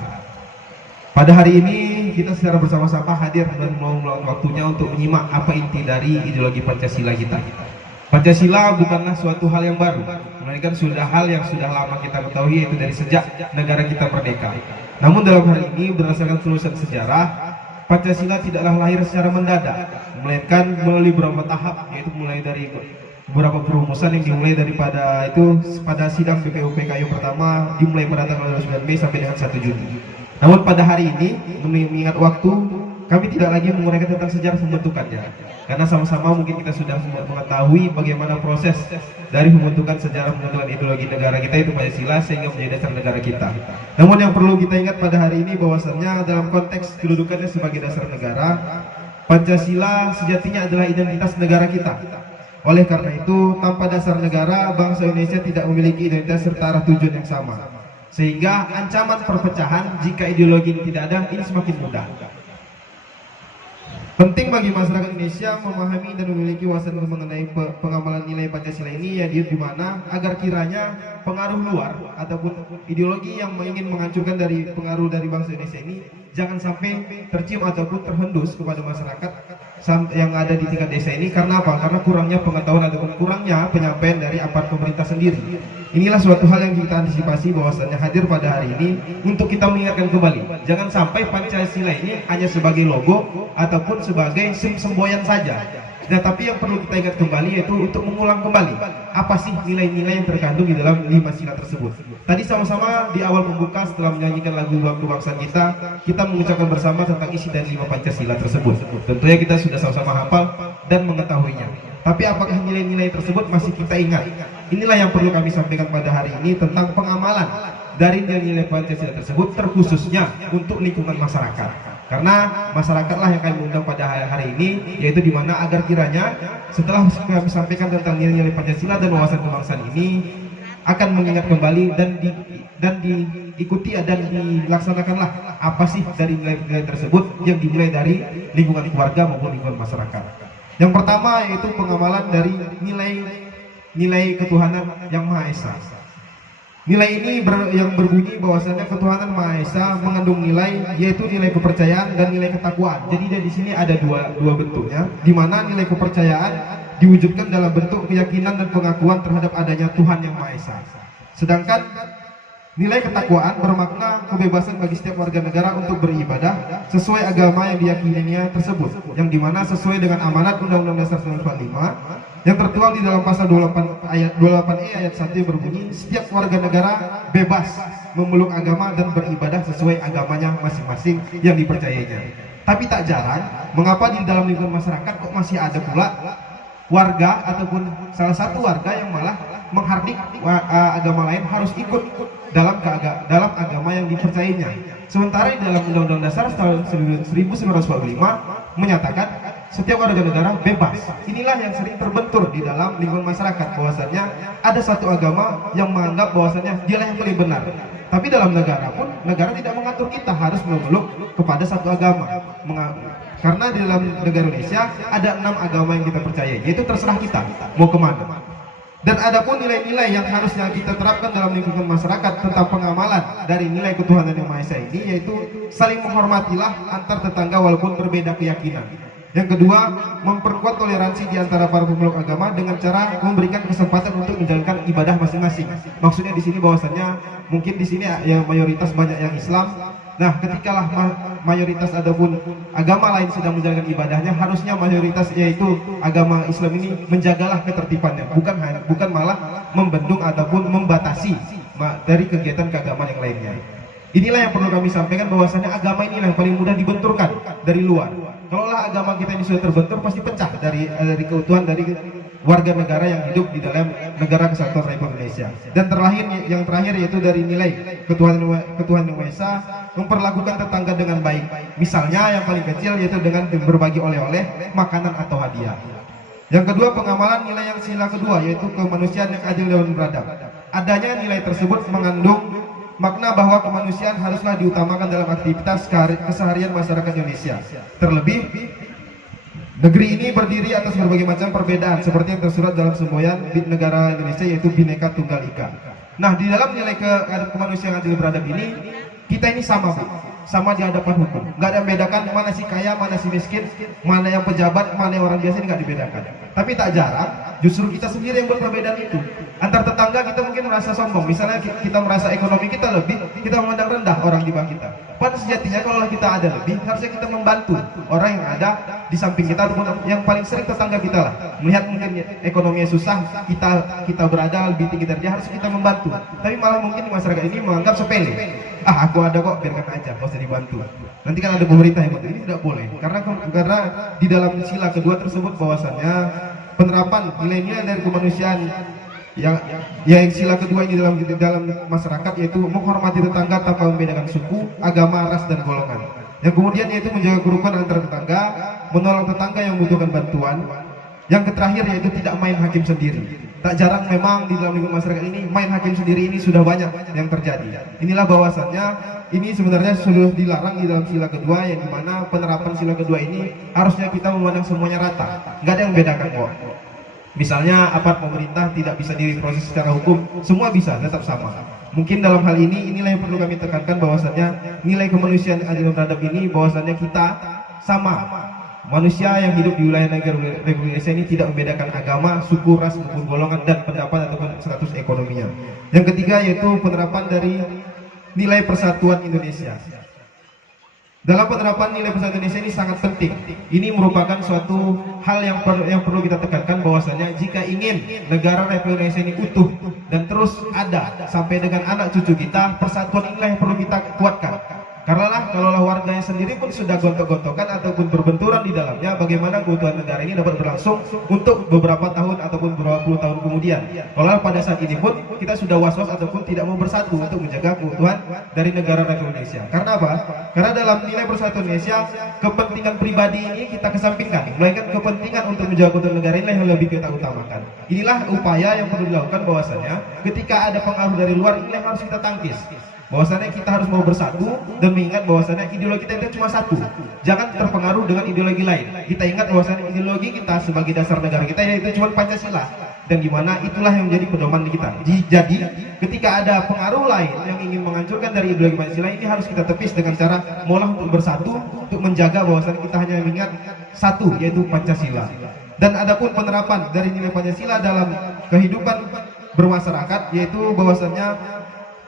Pada hari ini kita secara bersama-sama hadir dan mau meluangkan waktunya untuk menyimak apa inti dari ideologi Pancasila kita. Pancasila bukanlah suatu hal yang baru, melainkan sudah hal yang sudah lama kita ketahui, yaitu dari sejak negara kita merdeka. Namun dalam hal ini berdasarkan penelusuran sejarah, Pancasila tidaklah lahir secara mendadak, melainkan melalui beberapa tahap, yaitu mulai dari beberapa perumusan yang dimulai daripada itu pada sidang BPUPKI pertama dimulai pada tanggal 9 Mei sampai dengan 1 Juni. Namun pada hari ini, mengingat waktu, kami tidak lagi menguraikan tentang sejarah pembentukannya, karena sama-sama mungkin kita sudah mengetahui bagaimana proses dari pembentukan sejarah pembentukan ideologi negara kita itu Pancasila sehingga menjadi dasar negara kita. Namun yang perlu kita ingat pada hari ini bahwasannya dalam konteks kedudukannya sebagai dasar negara, Pancasila sejatinya adalah identitas negara kita. Oleh karena itu, tanpa dasar negara, bangsa Indonesia tidak memiliki identitas serta arah tujuan yang sama. Sehingga ancaman perpecahan jika ideologi ini tidak ada, ini semakin mudah. Penting bagi masyarakat Indonesia memahami dan memiliki wawasan mengenai pengamalan nilai Pancasila ini, ya di mana agar kiranya pengaruh luar ataupun ideologi yang ingin menghancurkan dari pengaruh dari bangsa Indonesia ini jangan sampai tercium ataupun terhendus kepada masyarakat yang ada di tingkat desa ini. Karena apa? Karena kurangnya pengetahuan ataupun kurangnya penyampaian dari aparat pemerintah sendiri. Inilah suatu hal yang kita antisipasi bahwasannya hadir pada hari ini untuk kita mengingatkan kembali. Jangan sampai Pancasila ini hanya sebagai logo ataupun sebagai semboyan saja. Nah, tapi yang perlu kita ingat kembali yaitu untuk mengulang kembali apa sih nilai-nilai yang terkandung di dalam 5 sila tersebut. Tadi sama-sama di awal pembuka setelah menyanyikan lagu kebangsaan kita mengucapkan bersama tentang isi dari 5 Pancasila tersebut. Tentunya kita sudah sama-sama hafal dan mengetahuinya. Tapi apakah nilai-nilai tersebut masih kita ingat? Inilah yang perlu kami sampaikan pada hari ini tentang pengamalan dari nilai-nilai Pancasila tersebut, terkhususnya untuk lingkungan masyarakat. Karena masyarakatlah yang kami undang pada hari ini, yaitu dimana agar kiranya setelah kami sampaikan tentang nilai-nilai Pancasila dan wawasan kebangsaan ini akan mengingat kembali dan diikuti dan dilaksanakanlah apa sih dari nilai-nilai tersebut yang dimulai dari lingkungan keluarga maupun lingkungan masyarakat. Yang pertama yaitu pengamalan dari nilai ketuhanan yang Maha Esa. Nilai ini yang berbunyi bahwasanya ketuhanan Maha Esa mengandung nilai yaitu nilai kepercayaan dan nilai ketakwaan. Jadi di sini ada dua bentuknya, di mana nilai kepercayaan diwujudkan dalam bentuk keyakinan dan pengakuan terhadap adanya Tuhan yang Maha Esa. Sedangkan nilai ketakwaan bermakna kebebasan bagi setiap warga negara untuk beribadah sesuai agama yang diyakininya tersebut, yang dimana sesuai dengan amanat Undang-Undang Dasar 1945 yang tertuang di dalam pasal 28 ayat 28E ayat 1 yang berbunyi, setiap warga negara bebas memeluk agama dan beribadah sesuai agamanya masing-masing yang dipercayainya. Tapi tak jarang, mengapa di dalam lingkungan masyarakat kok masih ada pula warga ataupun salah satu warga yang malah menghardik agama lain harus ikut dalam agama yang dipercayainya. Sementara di dalam Undang-Undang Dasar tahun 1945 menyatakan setiap warga negara bebas. Inilah yang sering terbentur di dalam lingkungan masyarakat, bahwasannya ada satu agama yang menganggap bahwasannya dialah yang paling benar. Tapi dalam negara pun, negara tidak mengatur kita harus memeluk kepada satu agama. Karena di dalam negara Indonesia ada 6 agama yang kita percaya, yaitu terserah kita mau kemana. Dan ada pun nilai-nilai yang harusnya kita terapkan dalam lingkungan masyarakat tentang pengamalan dari nilai ketuhanan yang Maha Esa ini, yaitu saling menghormatilah antar tetangga walaupun berbeda keyakinan. Yang kedua, memperkuat toleransi di antara para pemeluk agama dengan cara memberikan kesempatan untuk menjalankan ibadah masing-masing. Maksudnya di sini bahwasannya mungkin di sini yang mayoritas banyak yang Islam. Nah, ketikalah mayoritas ataupun agama lain sedang menjalankan ibadahnya, harusnya mayoritas yaitu agama Islam ini menjagalah ketertibannya, bukan malah membendung ataupun membatasi dari kegiatan keagamaan yang lainnya. Inilah yang perlu kami sampaikan, bahwasanya agama inilah yang paling mudah dibenturkan dari luar. Kalaulah agama kita ini sudah terbentur, pasti pecah dari keutuhan dari warga negara yang hidup di dalam negara kesatuan Republik Indonesia. Dan yang terakhir yaitu dari nilai ketuhanan yang Maha Esa, memperlakukan tetangga dengan baik. Misalnya yang paling kecil yaitu dengan berbagi oleh-oleh, makanan atau hadiah. Yang kedua, pengamalan nilai yang sila kedua yaitu kemanusiaan yang adil dan beradab. Adanya nilai tersebut mengandung makna bahwa kemanusiaan haruslah diutamakan dalam aktivitas keseharian masyarakat Indonesia. Terlebih, negeri ini berdiri atas berbagai macam perbedaan seperti yang tersurat dalam semboyan negara Indonesia, yaitu Bhinneka Tunggal Ika. Nah, di dalam nilai kemanusiaan adil beradab ini, kita ini sama, Bu. Sama di hadapan hukum. Nggak ada yang membedakan mana si kaya, mana si miskin, mana yang pejabat, mana yang orang biasa, nggak dibedakan. Tapi tak jarang, justru kita sendiri yang berperbedaan itu. Antar tetangga kita mungkin merasa sombong. Misalnya kita merasa ekonomi kita lebih, kita memandang rendah orang di bawah kita. Padahal sejatinya kalau kita ada lebih, harusnya kita membantu orang yang ada di samping kita, ataupun yang paling sering tetangga kita lah. Melihat mungkin ekonominya susah, kita berada lebih tinggi dari dia, harus kita membantu. Tapi malah mungkin di masyarakat ini menganggap sepele. Aku ada kok, biarkan aja, gak usah dibantu. Nanti kan ada pemerintah yang bantu. Ini tidak boleh, karena di dalam sila kedua tersebut bahwasannya penerapan nilai-nilai dari kemanusiaan yang sila kedua ini dalam masyarakat, yaitu menghormati tetangga tanpa membedakan suku, agama, ras, dan golongan. Yang kemudian yaitu menjaga kerukunan antara tetangga, menolong tetangga yang membutuhkan bantuan. Yang terakhir yaitu tidak main hakim sendiri. Tak jarang memang di dalam lingkungan masyarakat ini main hakim sendiri ini sudah banyak yang terjadi. Inilah bahwasannya ini sebenarnya sudah dilarang di dalam sila kedua, yang dimana penerapan sila kedua ini harusnya kita memandang semuanya rata, nggak ada yang membedakan kok. Misalnya aparat pemerintah tidak bisa diproses secara hukum, semua bisa tetap sama. Mungkin dalam hal ini inilah yang perlu kami tekankan, bahwasannya nilai kemanusiaan adil dan beradab ini bahwasannya kita sama. Manusia yang hidup di wilayah negara Republik Indonesia ini tidak membedakan agama, suku, ras, maupun golongan dan pendapat ataupun status ekonominya. Yang ketiga yaitu penerapan dari nilai persatuan Indonesia. Dalam penerapan nilai Persatuan Indonesia ini sangat penting. Ini merupakan suatu hal yang perlu kita tekankan, bahwasanya jika ingin negara Republik Indonesia ini utuh dan terus ada sampai dengan anak cucu kita, persatuan inilah yang perlu kita kuatkan. Karena kalaulah warganya sendiri pun sudah gontok-gontokan ataupun berbenturan di dalamnya, bagaimana keutuhan negara ini dapat berlangsung untuk beberapa tahun ataupun beberapa puluh tahun kemudian. Kalau pada saat ini pun kita sudah was-was ataupun tidak mau bersatu untuk menjaga keutuhan dari negara Republik Indonesia. Karena apa? Karena dalam nilai Persatuan Indonesia, kepentingan pribadi ini kita kesampingkan, melainkan kepentingan untuk menjaga keutuhan negara ini yang lebih kita utamakan. Inilah upaya yang perlu dilakukan, bahwasanya ketika ada pengaruh dari luar, ini yang harus kita tangkis. Bahwasannya kita harus mau bersatu dan mengingat bahwasannya ideologi kita itu cuma satu. Jangan terpengaruh dengan ideologi lain. Kita ingat bahwasannya ideologi kita sebagai dasar negara kita yaitu cuma Pancasila, dan dimana itulah yang menjadi pedoman kita. Jadi ketika ada pengaruh lain yang ingin menghancurkan dari ideologi Pancasila, ini harus kita tepis dengan cara molah untuk bersatu, untuk menjaga bahwasannya kita hanya mengingat satu, yaitu Pancasila. Dan adapun penerapan dari nilai Pancasila dalam kehidupan bermasyarakat, yaitu bahwasannya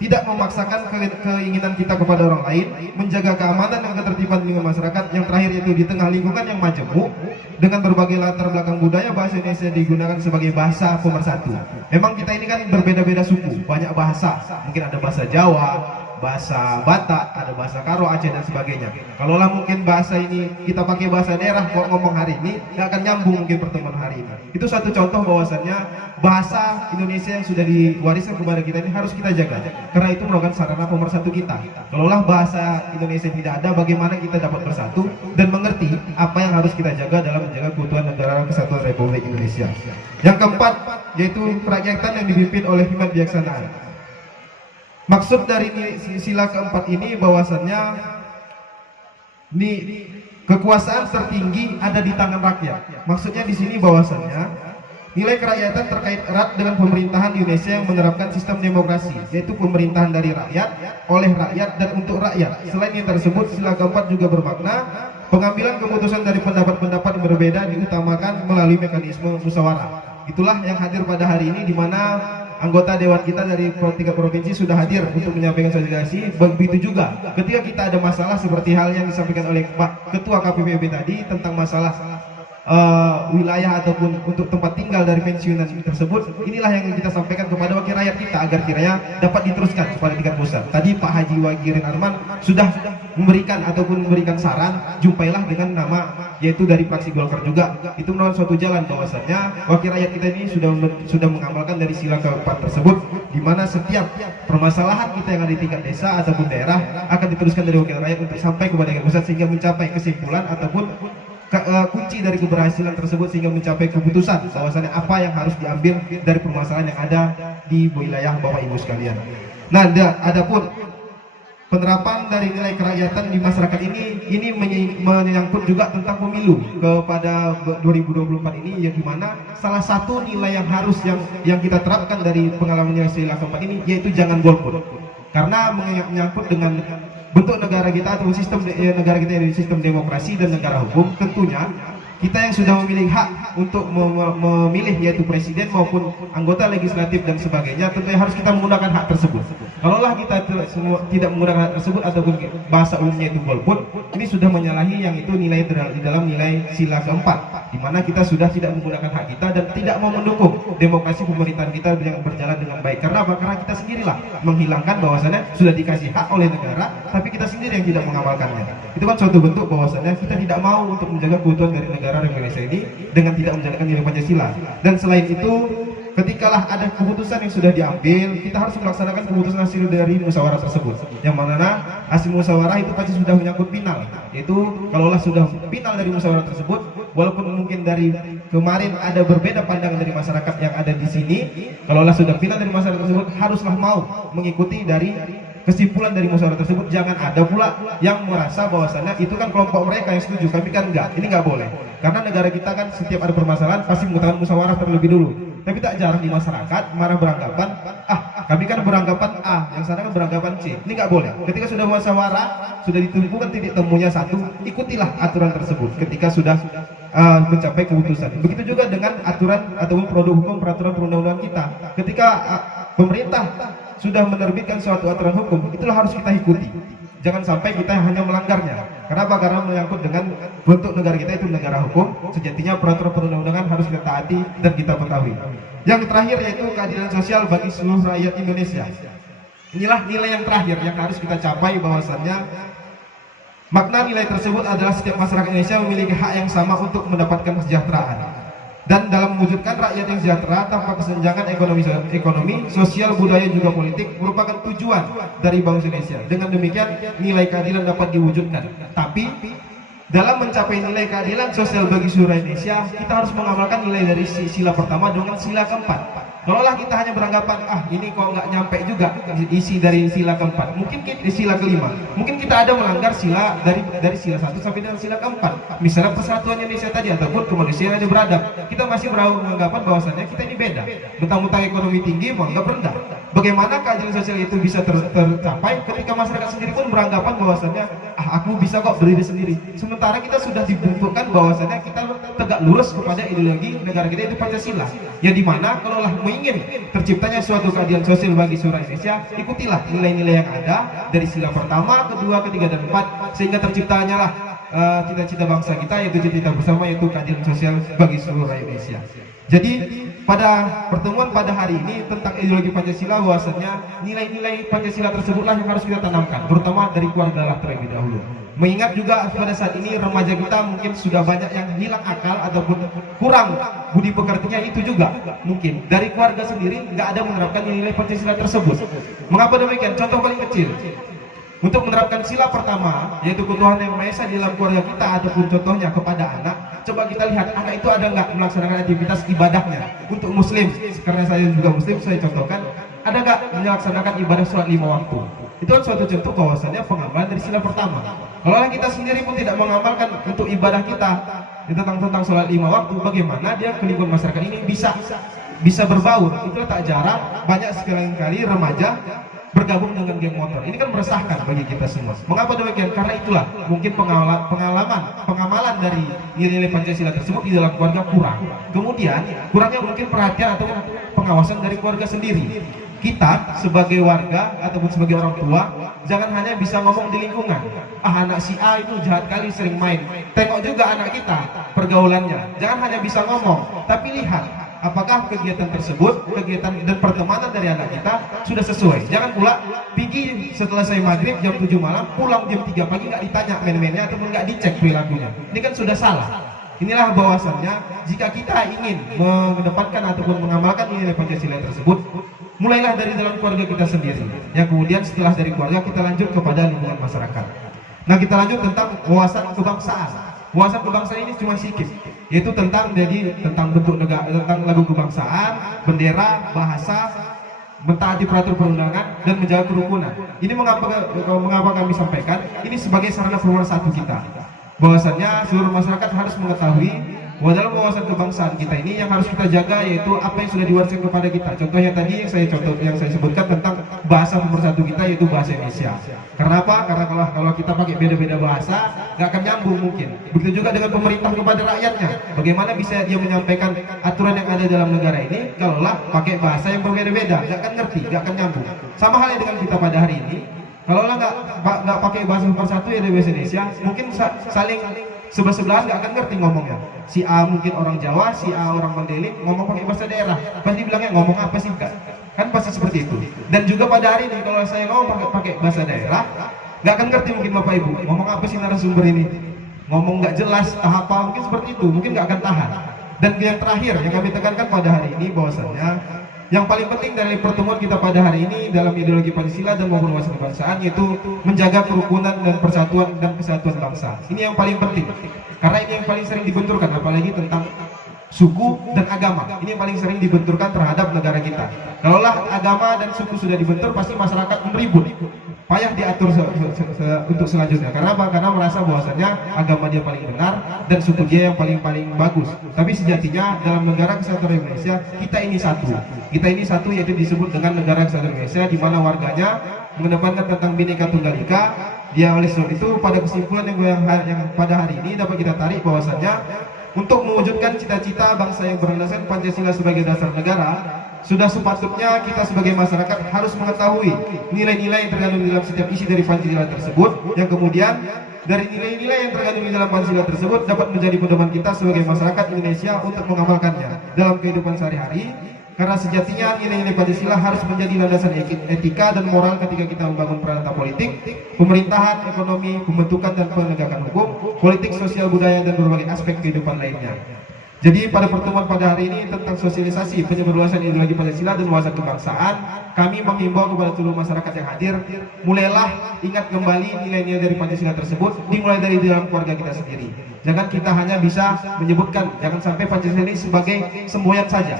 tidak memaksakan keinginan kita kepada orang lain, menjaga keamanan dan ketertiban lingkungan masyarakat, yang terakhir yaitu di tengah lingkungan yang majemuk dengan berbagai latar belakang budaya, bahasa Indonesia digunakan sebagai bahasa pemersatu. Memang kita ini kan berbeda-beda suku, banyak bahasa, mungkin ada bahasa Jawa, bahasa Batak, ada bahasa Karo, Aceh dan sebagainya. Kalaulah mungkin bahasa ini kita pakai bahasa daerah kok ngomong hari ini, nggak akan nyambung mungkin pertemuan hari ini. Itu satu contoh bahwasannya bahasa Indonesia yang sudah diwariskan kepada kita ini harus kita jaga, karena itu merupakan sarana pemersatu kita. Kalaulah bahasa Indonesia tidak ada, bagaimana kita dapat bersatu dan mengerti apa yang harus kita jaga dalam menjaga keutuhan negara kesatuan Republik Indonesia. Yang keempat yaitu kerakyatan yang dipimpin oleh hikmat bijaksanaan. Maksud dari sila keempat ini bahwasannya kekuasaan tertinggi ada di tangan rakyat. Maksudnya di sini bahwasannya nilai kerakyatan terkait erat dengan pemerintahan di Indonesia yang menerapkan sistem demokrasi, yaitu pemerintahan dari rakyat, oleh rakyat dan untuk rakyat. Selain yang tersebut, sila keempat juga bermakna pengambilan keputusan dari pendapat-pendapat yang berbeda diutamakan melalui mekanisme musyawarah. Itulah yang hadir pada hari ini, di mana anggota dewan kita dari tiga provinsi sudah hadir untuk menyampaikan sosialisasi. Begitu juga ketika kita ada masalah seperti hal yang disampaikan oleh Pak Ketua KPPB tadi tentang masalah wilayah ataupun untuk tempat tinggal dari pensiunan tersebut, inilah yang kita sampaikan kepada wakil rakyat kita agar kiranya dapat diteruskan kepada tingkat pusat. Tadi Pak Haji Wagirin Arman sudah memberikan saran, jumpailah dengan nama yaitu dari fraksi Golkar juga. Itu merupakan suatu jalan bahwasanya wakil rakyat kita ini sudah mengamalkan dari sila keempat tersebut, di mana setiap permasalahan kita yang ada di tingkat desa ataupun daerah akan diteruskan dari wakil rakyat untuk sampai kepada tingkat pusat sehingga mencapai kesimpulan ataupun kunci dari keberhasilan tersebut, sehingga mencapai keputusan bahwasannya apa yang harus diambil dari permasalahan yang ada di wilayah Bapak Ibu sekalian. Nah, adapun penerapan dari nilai kerakyatan di masyarakat ini menyangkut juga tentang pemilu kepada 2024 ini, yang dimana salah satu nilai yang harus yang kita terapkan dari pengalaman sila keempat ini yaitu jangan golput, karena menyangkut dengan bentuk negara kita atau sistem negara kita dari sistem demokrasi dan negara hukum. Tentunya kita yang sudah memiliki hak untuk memilih yaitu presiden maupun anggota legislatif dan sebagainya, tentunya harus kita menggunakan hak tersebut. Kalaulah kita tidak menggunakan hak tersebut ataupun bahasa umumnya itu golput, ini sudah menyalahi yang itu nilai di dalam nilai sila keempat, di mana kita sudah tidak menggunakan hak kita dan tidak mau mendukung demokrasi pemerintahan kita yang berjalan dengan baik. Karena apa? Karena kita sendirilah menghilangkan bahwasannya sudah dikasih hak oleh negara, tapi kita sendiri yang tidak mengamalkannya. Itu kan suatu bentuk bahwasannya kita tidak mau untuk menjaga keutuhan dari negara Republik Indonesia ini dengan tidak menjalankan nilai Pancasila. Dan selain itu, ketikalah ada keputusan yang sudah diambil, kita harus melaksanakan keputusan hasil dari musyawarah tersebut, yang mana hasil musyawarah itu pasti sudah menyangkut final. Yaitu kalaulah sudah final dari musyawarah tersebut, walaupun mungkin dari kemarin ada berbeda pandangan dari masyarakat yang ada di sini, kalaulah sudah final dari masyarakat tersebut, haruslah mau mengikuti dari kesimpulan dari musyawarah tersebut. Jangan ada pula yang merasa bahwasannya itu kan kelompok mereka yang setuju, kami kan enggak. Ini enggak boleh, karena negara kita kan setiap ada permasalahan pasti menggunakan musyawarah terlebih dulu. Tapi tak jarang di masyarakat marah beranggapan, kami kan beranggapan A, yang sana kan beranggapan C. Ini nggak boleh. Ketika sudah musyawarah, sudah ditentukan titik temunya satu, ikutilah aturan tersebut ketika sudah mencapai keputusan. Begitu juga dengan aturan ataupun produk hukum peraturan perundang-undangan kita. Ketika pemerintah sudah menerbitkan suatu aturan hukum, itulah harus kita ikuti. Jangan sampai kita hanya melanggarnya. Kenapa? Karena menyangkut dengan bentuk negara kita itu negara hukum. Sejatinya peraturan perundang-undangan harus kita taati dan kita ketahui. Yang terakhir yaitu keadilan sosial bagi seluruh rakyat Indonesia. Inilah nilai yang terakhir yang harus kita capai, bahwasannya makna nilai tersebut adalah setiap masyarakat Indonesia memiliki hak yang sama untuk mendapatkan kesejahteraan. Dan dalam mewujudkan rakyat yang sejahtera tanpa kesenjangan ekonomi, sosial, budaya juga politik merupakan tujuan dari bangsa Indonesia. Dengan demikian nilai keadilan dapat diwujudkan. Tapi dalam mencapai nilai keadilan sosial bagi seluruh Indonesia, kita harus mengamalkan nilai dari sila pertama dengan sila keempat. Kalaulah kita hanya beranggapan, ini kok nggak nyampe juga isi dari sila keempat, mungkin di sila kelima, mungkin kita ada melanggar sila dari sila 1 sampai dengan sila keempat. Misalnya persatuan Indonesia tadi ataupun kemanusiaan yang beradab, kita masih beranggapan bahwasannya kita ini beda. Mentang-mentang ekonomi tinggi, menganggap rendah. Bagaimana keadilan sosial itu bisa tercapai ketika masyarakat sendiri pun beranggapan bahwasannya aku bisa kok berdiri sendiri. Sementara kita sudah dibentukkan bahwasannya kita tegak lurus kepada ideologi negara kita itu Pancasila. Ya dimana kalaulah ingin terciptanya suatu keadilan sosial bagi seluruh Indonesia, ikutilah nilai-nilai yang ada dari sila pertama, kedua, ketiga, dan 4, sehingga terciptanya lah cita-cita bangsa kita, yaitu cita-cita bersama, yaitu keadilan sosial bagi seluruh rakyat Indonesia. Jadi pada pertemuan pada hari ini tentang ideologi Pancasila, bahwasannya nilai-nilai Pancasila tersebutlah yang harus kita tanamkan, terutama dari keluarga lah terlebih dahulu. Mengingat juga pada saat ini remaja kita mungkin sudah banyak yang hilang akal ataupun kurang budi pekertinya, itu juga mungkin dari keluarga sendiri nggak ada menerapkan nilai Pancasila tersebut. Mengapa demikian? Contoh paling kecil, untuk menerapkan sila pertama, yaitu ketuhanan yang Maha Esa di dalam keluarga kita, ataupun contohnya kepada anak, coba kita lihat anak itu ada nggak melaksanakan aktivitas ibadahnya. Untuk muslim, karena saya juga muslim, saya contohkan, ada nggak melaksanakan ibadah sholat 5 waktu. Itu kan suatu contoh bahwasannya pengamalan dari sila pertama. Kalau kita sendiri pun tidak mengamalkan untuk ibadah kita tentang sholat 5 waktu, bagaimana dia ke lingkungan masyarakat ini bisa berbaur. Itulah tak jarang banyak sekali remaja bergabung dengan geng motor. Ini kan meresahkan bagi kita semua. Mengapa demikian? Karena itulah mungkin pengamalan dari nilai-nilai Pancasila tersebut di dalam keluarga kurang. Kemudian kurangnya mungkin perhatian atau pengawasan dari keluarga sendiri. Kita sebagai warga ataupun sebagai orang tua jangan hanya bisa ngomong di lingkungan, anak si A itu jahat kali sering main. Tengok juga anak kita pergaulannya. Jangan hanya bisa ngomong, tapi lihat apakah kegiatan tersebut, kegiatan dan pertemanan dari anak kita sudah sesuai. Jangan pula pergi setelah saya maghrib jam 7 malam, pulang jam 3 pagi nggak ditanya main-mainnya ataupun nggak dicek perilakunya. Ini kan sudah salah. Inilah bahwasannya jika kita ingin mengedepankan ataupun mengamalkan nilai Pancasila tersebut, mulailah dari dalam keluarga kita sendiri. Yang kemudian setelah dari keluarga kita lanjut kepada lingkungan masyarakat. Nah, kita lanjut tentang wawasan kebangsaan. Wawasan kebangsaan ini cuma sedikit, yaitu tentang bentuk negara, tentang lagu kebangsaan, bendera, bahasa, mentaati peraturan perundangan, dan menjaga kerukunan. Ini mengapa kami sampaikan ini sebagai sarana pemersatu kita, bahwasannya seluruh masyarakat harus mengetahui bahwa dalam wawasan kebangsaan kita ini yang harus kita jaga yaitu apa yang sudah diwariskan kepada kita. Contohnya tadi yang saya sebutkan tentang bahasa pemersatu kita, yaitu bahasa Indonesia. Karena apa? Karena kalau kita pakai beda-beda bahasa nggak akan nyambung mungkin. Begitu juga dengan pemerintah kepada rakyatnya. Bagaimana bisa dia menyampaikan aturan yang ada dalam negara ini kalaulah pakai bahasa yang berbeda-beda, nggak akan ngerti, nggak akan nyambung. Sama halnya dengan kita pada hari ini. Kalaulah nggak pakai bahasa pemersatu ya bahasa Indonesia, mungkin saling sebelah-sebelahan nggak akan ngerti ngomongnya. Si A mungkin orang Jawa, si A orang Mandailing, ngomong pakai bahasa daerah, pasti bilangnya ngomong apa sih kan? Kan pasti seperti itu. Dan juga pada hari ini kalau saya ngomong pakai bahasa daerah, nggak akan ngerti mungkin Bapak Ibu, ngomong apa sih narasumber ini? Ngomong nggak jelas, apa mungkin seperti itu, mungkin nggak akan tahan. Dan yang terakhir yang kami tekankan pada hari ini bahwasannya yang paling penting dari pertemuan kita pada hari ini dalam ideologi Pancasila dan maupun wawasan kebangsaan yaitu menjaga kerukunan dan persatuan dan kesatuan bangsa. Ini yang paling penting. Karena ini yang paling sering dibenturkan, apalagi tentang suku dan agama. Ini yang paling sering dibenturkan terhadap negara kita. Kalaulah agama dan suku sudah dibentur, pasti masyarakat meribut. Payah diatur untuk selanjutnya. Karena apa? Karena merasa bahwasanya agama dia paling benar dan suku dia yang paling bagus. Tapi sejatinya dalam negara kesatuan Indonesia kita ini satu. Kita ini satu, yaitu disebut dengan negara kesatuan Indonesia, di mana warganya mengedepankan tentang Bhinneka Tunggal Ika. Dia oleh sebab itu pada kesimpulan yang pada hari ini dapat kita tarik bahwasanya untuk mewujudkan cita-cita bangsa yang berlandaskan Pancasila sebagai dasar negara, Sudah sepatutnya kita sebagai masyarakat harus mengetahui nilai-nilai yang terkandung dalam setiap isi dari Pancasila tersebut, yang kemudian dari nilai-nilai yang terkandung di dalam Pancasila tersebut dapat menjadi pedoman kita sebagai masyarakat Indonesia untuk mengamalkannya dalam kehidupan sehari-hari. Karena sejatinya nilai-nilai Pancasila harus menjadi landasan etika dan moral ketika kita membangun peranata politik, pemerintahan, ekonomi, pembentukan dan penegakan hukum, politik, sosial, budaya, dan berbagai aspek kehidupan lainnya. Jadi pada pertemuan pada hari ini tentang sosialisasi penyebarluasan ideologi Pancasila dan wawasan kebangsaan, kami menghimbau kepada seluruh masyarakat yang hadir, mulailah ingat kembali nilai-nilai dari Pancasila tersebut, dimulai dari dalam keluarga kita sendiri. Jangan kita hanya bisa menyebutkan, jangan sampai Pancasila ini sebagai semboyan saja.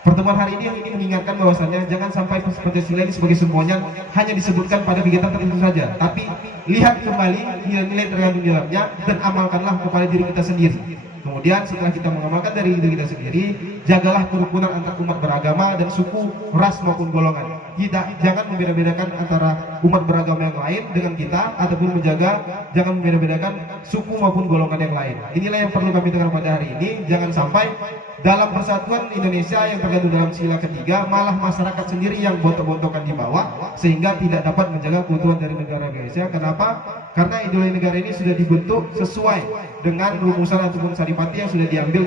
Pertemuan hari ini yang ingin mengingatkan bahwasannya jangan sampai Pancasila ini sebagai semboyan hanya disebutkan pada kegiatan tertentu saja, tapi lihat kembali nilai-nilai terkandung di dalamnya dan amalkanlah kepada diri kita sendiri. Kemudian setelah kita mengamalkan dari diri kita sendiri, jagalah kerukunan antar umat beragama dan suku, ras maupun golongan. Jangan membeda-bedakan antara umat beragama yang lain dengan kita, ataupun jangan membeda-bedakan suku maupun golongan yang lain. Inilah yang perlu kami tekankan pada hari ini. Jangan sampai dalam persatuan Indonesia yang terkandung dalam sila ketiga, malah masyarakat sendiri yang bontok-bontokan di bawah, sehingga tidak dapat menjaga keutuhan dari negara Indonesia. Kenapa? Karena ideologi negara ini sudah dibentuk sesuai dengan rumusan ataupun saripati yang sudah diambil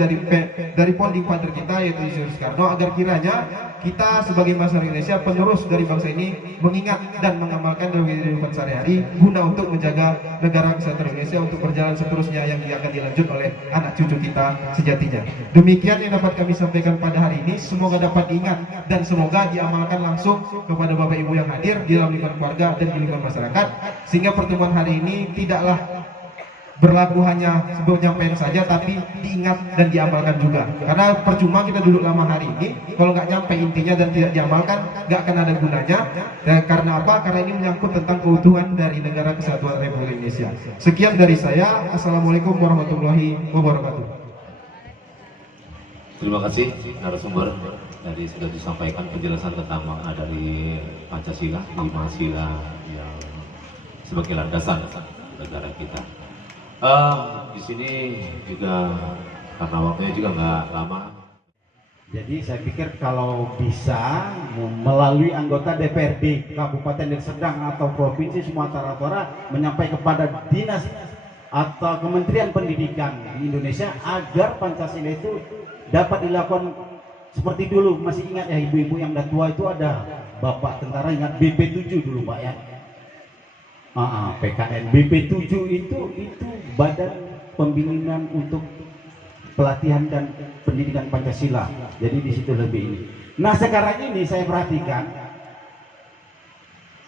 dari founding father kita, yaitu Yusuf Soekarno, agar kiranya kita sebagai masyarakat Indonesia, penerus dari bangsa ini, mengingat dan mengamalkan dalam kehidupan sehari-hari guna untuk menjaga negara kesatuan Indonesia untuk berjalan seterusnya yang akan dilanjut oleh anak cucu kita sejatinya. Demikian yang dapat kami sampaikan pada hari ini. Semoga dapat diingat dan semoga diamalkan langsung kepada Bapak Ibu yang hadir di dalam lingkungan keluarga dan di lingkungan masyarakat, sehingga pertemuan hari ini tidaklah berlaku hanya sebuah penyampaian saja, tapi diingat dan diamalkan juga. Karena percuma kita duduk lama hari ini kalau nggak nyampe intinya dan tidak diamalkan, nggak akan ada gunanya. Dan karena apa? Karena ini menyangkut tentang keutuhan dari negara kesatuan Republik Indonesia. Sekian dari saya. Assalamualaikum warahmatullahi wabarakatuh. Terima kasih narasumber dari sudah disampaikan penjelasan tentang makna dari Pancasila, 5 sila yang sebagai landasan negara kita. Di sini juga karena waktunya juga nggak lama. Jadi saya pikir kalau bisa melalui anggota DPRD Kabupaten Deli Serdang atau Provinsi Sumatera Utara menyampaikan kepada dinas atau Kementerian Pendidikan di Indonesia agar Pancasila itu dapat dilakukan seperti dulu. Masih ingat ya ibu-ibu yang udah tua itu, ada bapak tentara, ingat BP7 dulu Pak ya. PKN BP7 itu badan pembinaan untuk pelatihan dan pendidikan Pancasila. Jadi di situ lebih ini. Nah sekarang ini saya perhatikan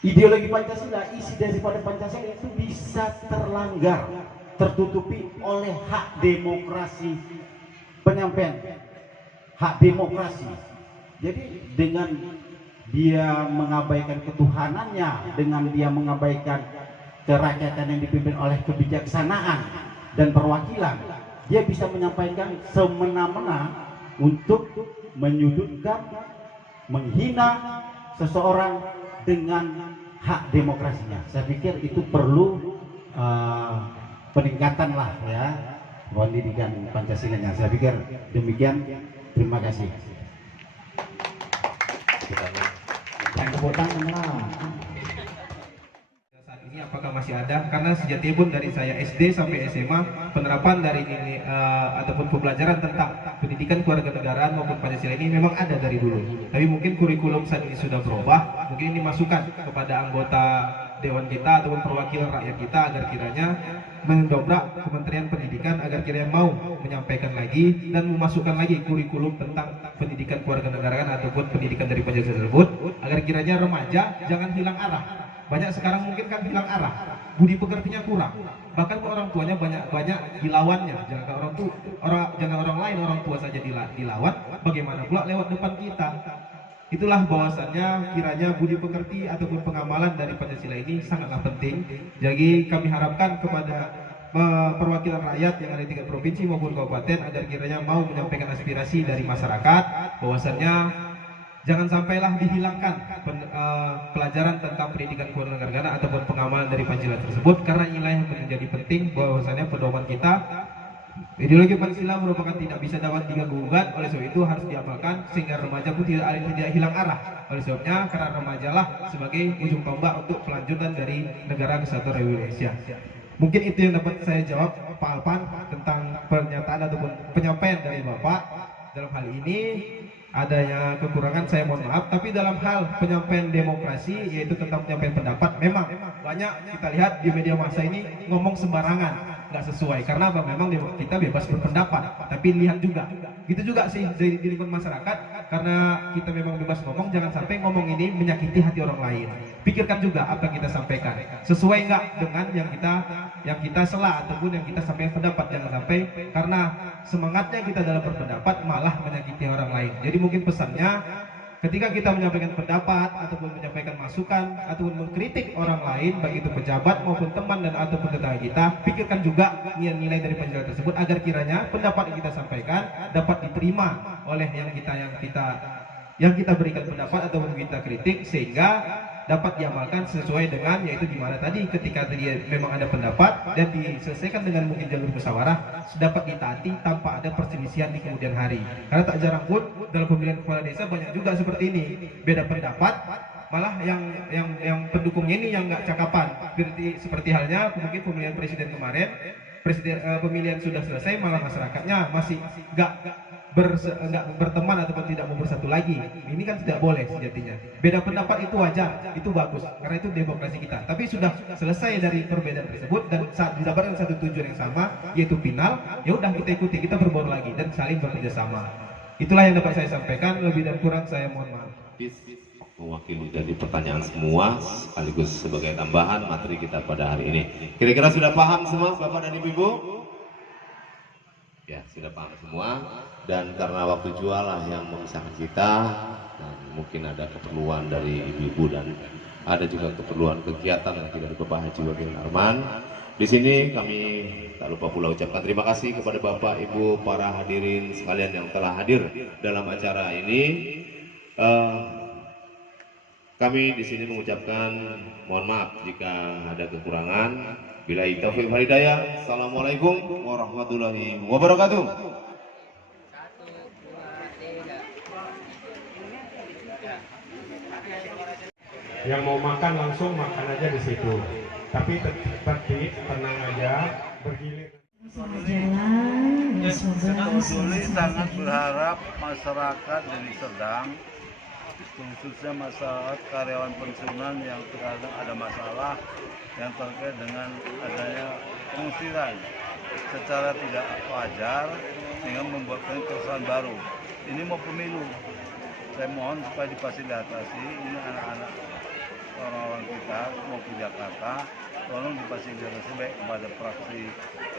ideologi Pancasila, isi daripada Pancasila itu bisa terlanggar, tertutupi oleh hak demokrasi penyampaian, hak demokrasi. Jadi dengan dia mengabaikan ketuhanannya, dengan dia mengabaikan kerakyatan yang dipimpin oleh kebijaksanaan dan perwakilan, dia bisa menyampaikan semena-mena untuk menyudutkan, menghina seseorang dengan hak demokrasinya. Saya pikir itu perlu peningkatan lah ya pendidikan Pancasilanya. Saya pikir demikian. Terima kasih. Saat ini apakah masih ada? Karena sejatinya pun dari saya SD sampai SMA, penerapan dari ini ataupun pembelajaran tentang pendidikan kewarganegaraan maupun Pancasila ini memang ada dari dulu. Tapi mungkin kurikulum saat ini sudah berubah. Mungkin ini masukan kepada anggota dewan kita ataupun perwakilan rakyat kita agar kiranya mendobrak Kementerian Pendidikan agar kiranya mau menyampaikan lagi dan memasukkan lagi kurikulum tentang pendidikan kewarganegaraan ataupun pendidikan dari Pancasila tersebut, agar kiranya remaja jangan hilang arah. Banyak sekarang mungkin kan hilang arah, budi pekertinya kurang, bahkan orang tuanya banyak dilawannya. Jangan orang lain, orang tua saja dilawan, bagaimana pula lewat depan kita. Itulah bahwasannya kiranya budi pekerti ataupun pengamalan dari Pancasila ini sangatlah penting. Jadi kami harapkan kepada perwakilan rakyat yang ada di tingkat provinsi maupun kabupaten agar kiranya mau menyampaikan aspirasi dari masyarakat bahwasannya jangan sampailah dihilangkan pelajaran tentang pendidikan kewarganegaraan ataupun pengamalan dari Pancasila tersebut, karena inilah yang menjadi penting bahwasannya pedoman kita Ideologi Pancasila merupakan tidak bisa dapat diganggu-gugat, oleh sebab itu harus diamalkan sehingga remaja pun tidak hilang arah. Oleh sebabnya, karena remajalah sebagai ujung tombak untuk kelanjutan dari negara kesatuan Republik Indonesia. Mungkin itu yang dapat saya jawab Pak Alpan tentang pernyataan ataupun penyampaian dari Bapak. Dalam hal ini adanya kekurangan saya mohon maaf, tapi dalam hal penyampaian demokrasi yaitu tentang penyampaian pendapat, memang banyak kita lihat di media massa ini ngomong sembarangan, nggak sesuai, karena apa, memang kita bebas berpendapat, tapi lihat juga gitu juga sih di lingkungan masyarakat, karena kita memang bebas ngomong, jangan sampai ngomong ini menyakiti hati orang lain. Pikirkan juga apa yang kita sampaikan sesuai nggak dengan yang kita sela ataupun yang kita sampaikan pendapat, jangan sampai karena semangatnya kita dalam berpendapat malah menyakiti orang lain. Jadi mungkin pesannya, ketika kita menyampaikan pendapat ataupun menyampaikan masukan ataupun mengkritik orang lain, baik itu pejabat maupun teman dan ataupun tetangga kita, pikirkan juga nilai-nilai dari Pancasila tersebut agar kiranya pendapat yang kita sampaikan dapat diterima oleh yang kita berikan pendapat ataupun kita kritik, sehingga dapat diamalkan sesuai dengan, yaitu di mana tadi ketika dia memang ada pendapat dan diselesaikan dengan mungkin jalur musyawarah, dapat ditaati tanpa ada perselisihan di kemudian hari. Karena tak jarang pun dalam pemilihan kepala desa banyak juga seperti ini, beda pendapat, malah yang pendukungnya ini yang nggak cakapan. Seperti halnya mungkin pemilihan presiden kemarin, pemilihan sudah selesai, malah masyarakatnya masih nggak berteman ataupun tidak mau bersatu lagi. Ini kan tidak boleh sejatinya. Beda pendapat itu wajar, itu bagus, karena itu demokrasi kita. Tapi sudah selesai dari perbedaan tersebut dan saat didapatkan satu tujuan yang sama, yaitu final, ya udah kita ikuti, kita berbaur lagi dan saling bekerja sama. Itulah yang dapat saya sampaikan, lebih dan kurang saya mohon maaf. Mewakili dari pertanyaan semua sekaligus sebagai tambahan materi kita pada hari ini. Kira-kira sudah paham semua Bapak dan Ibu? Ya, sudah paham semua, dan karena waktu jualah yang memisahkan kita, dan mungkin ada keperluan dari ibu-ibu dan ada juga keperluan kegiatan nanti dari Bapak Haji Wagirin Arman. Di sini kami tak lupa pula ucapkan terima kasih kepada Bapak, Ibu, para hadirin sekalian yang telah hadir dalam acara ini. Kami di sini mengucapkan mohon maaf jika ada kekurangan. Billahi taufiq wal hidayah. Assalamualaikum warahmatullahi wabarakatuh. Yang mau makan langsung makan aja di situ. Tapi tertib, tenang aja, bergilir. Sebetulnya sangat berharap masyarakat dari Serdang, khususnya masyarakat karyawan pensiunan yang terkadang ada masalah yang terkait dengan adanya pengusiran secara tidak wajar sehingga membuatkan keresahan baru. Ini mau pemilu, saya mohon supaya difasilitasi. Ini anak-anak orang-orang kita mau ke Jakarta, tolong difasilitasi baik kepada fraksi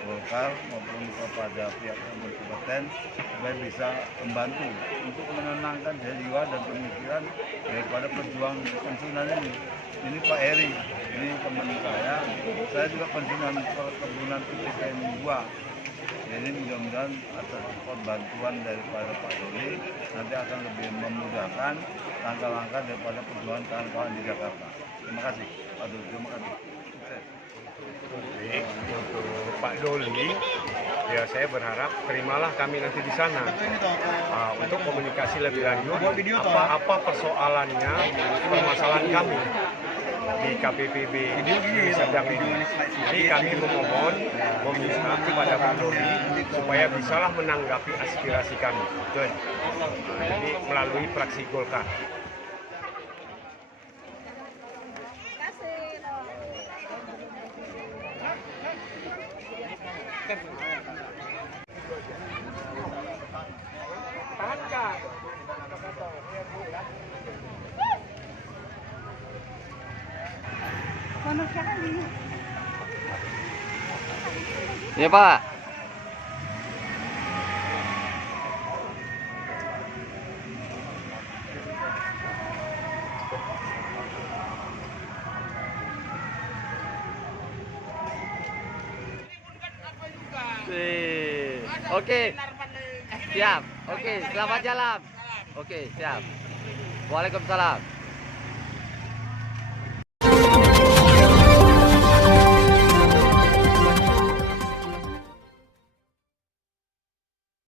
Golkar maupun kepada pihak yang berkompeten supaya bisa membantu untuk menenangkan jiwa dan pemikiran daripada pejuang pensiunan ini. Ini Pak Eri, ini teman saya juga pensiunan perkebunan PTKM 2. Jadi mudah-mudahan atas bantuan daripada Pak Doli nanti akan lebih memudahkan langkah-langkah daripada perjuangan kawan-kawan di Jakarta. Terima kasih Pak Doli, terima kasih. Untuk Pak Doli, ya saya berharap terimalah kami nanti di sana untuk komunikasi lebih lanjut apa persoalannya, permasalahan kami di KPPB di Serdang ini. Jadi kami memohon meminta kepada Pak Doli supaya bisalah menanggapi aspirasi kami. Jadi melalui fraksi Golkar. Ya Pak. Oke. Siap. Oke, selamat jalan. Oke, siap. Waalaikumsalam.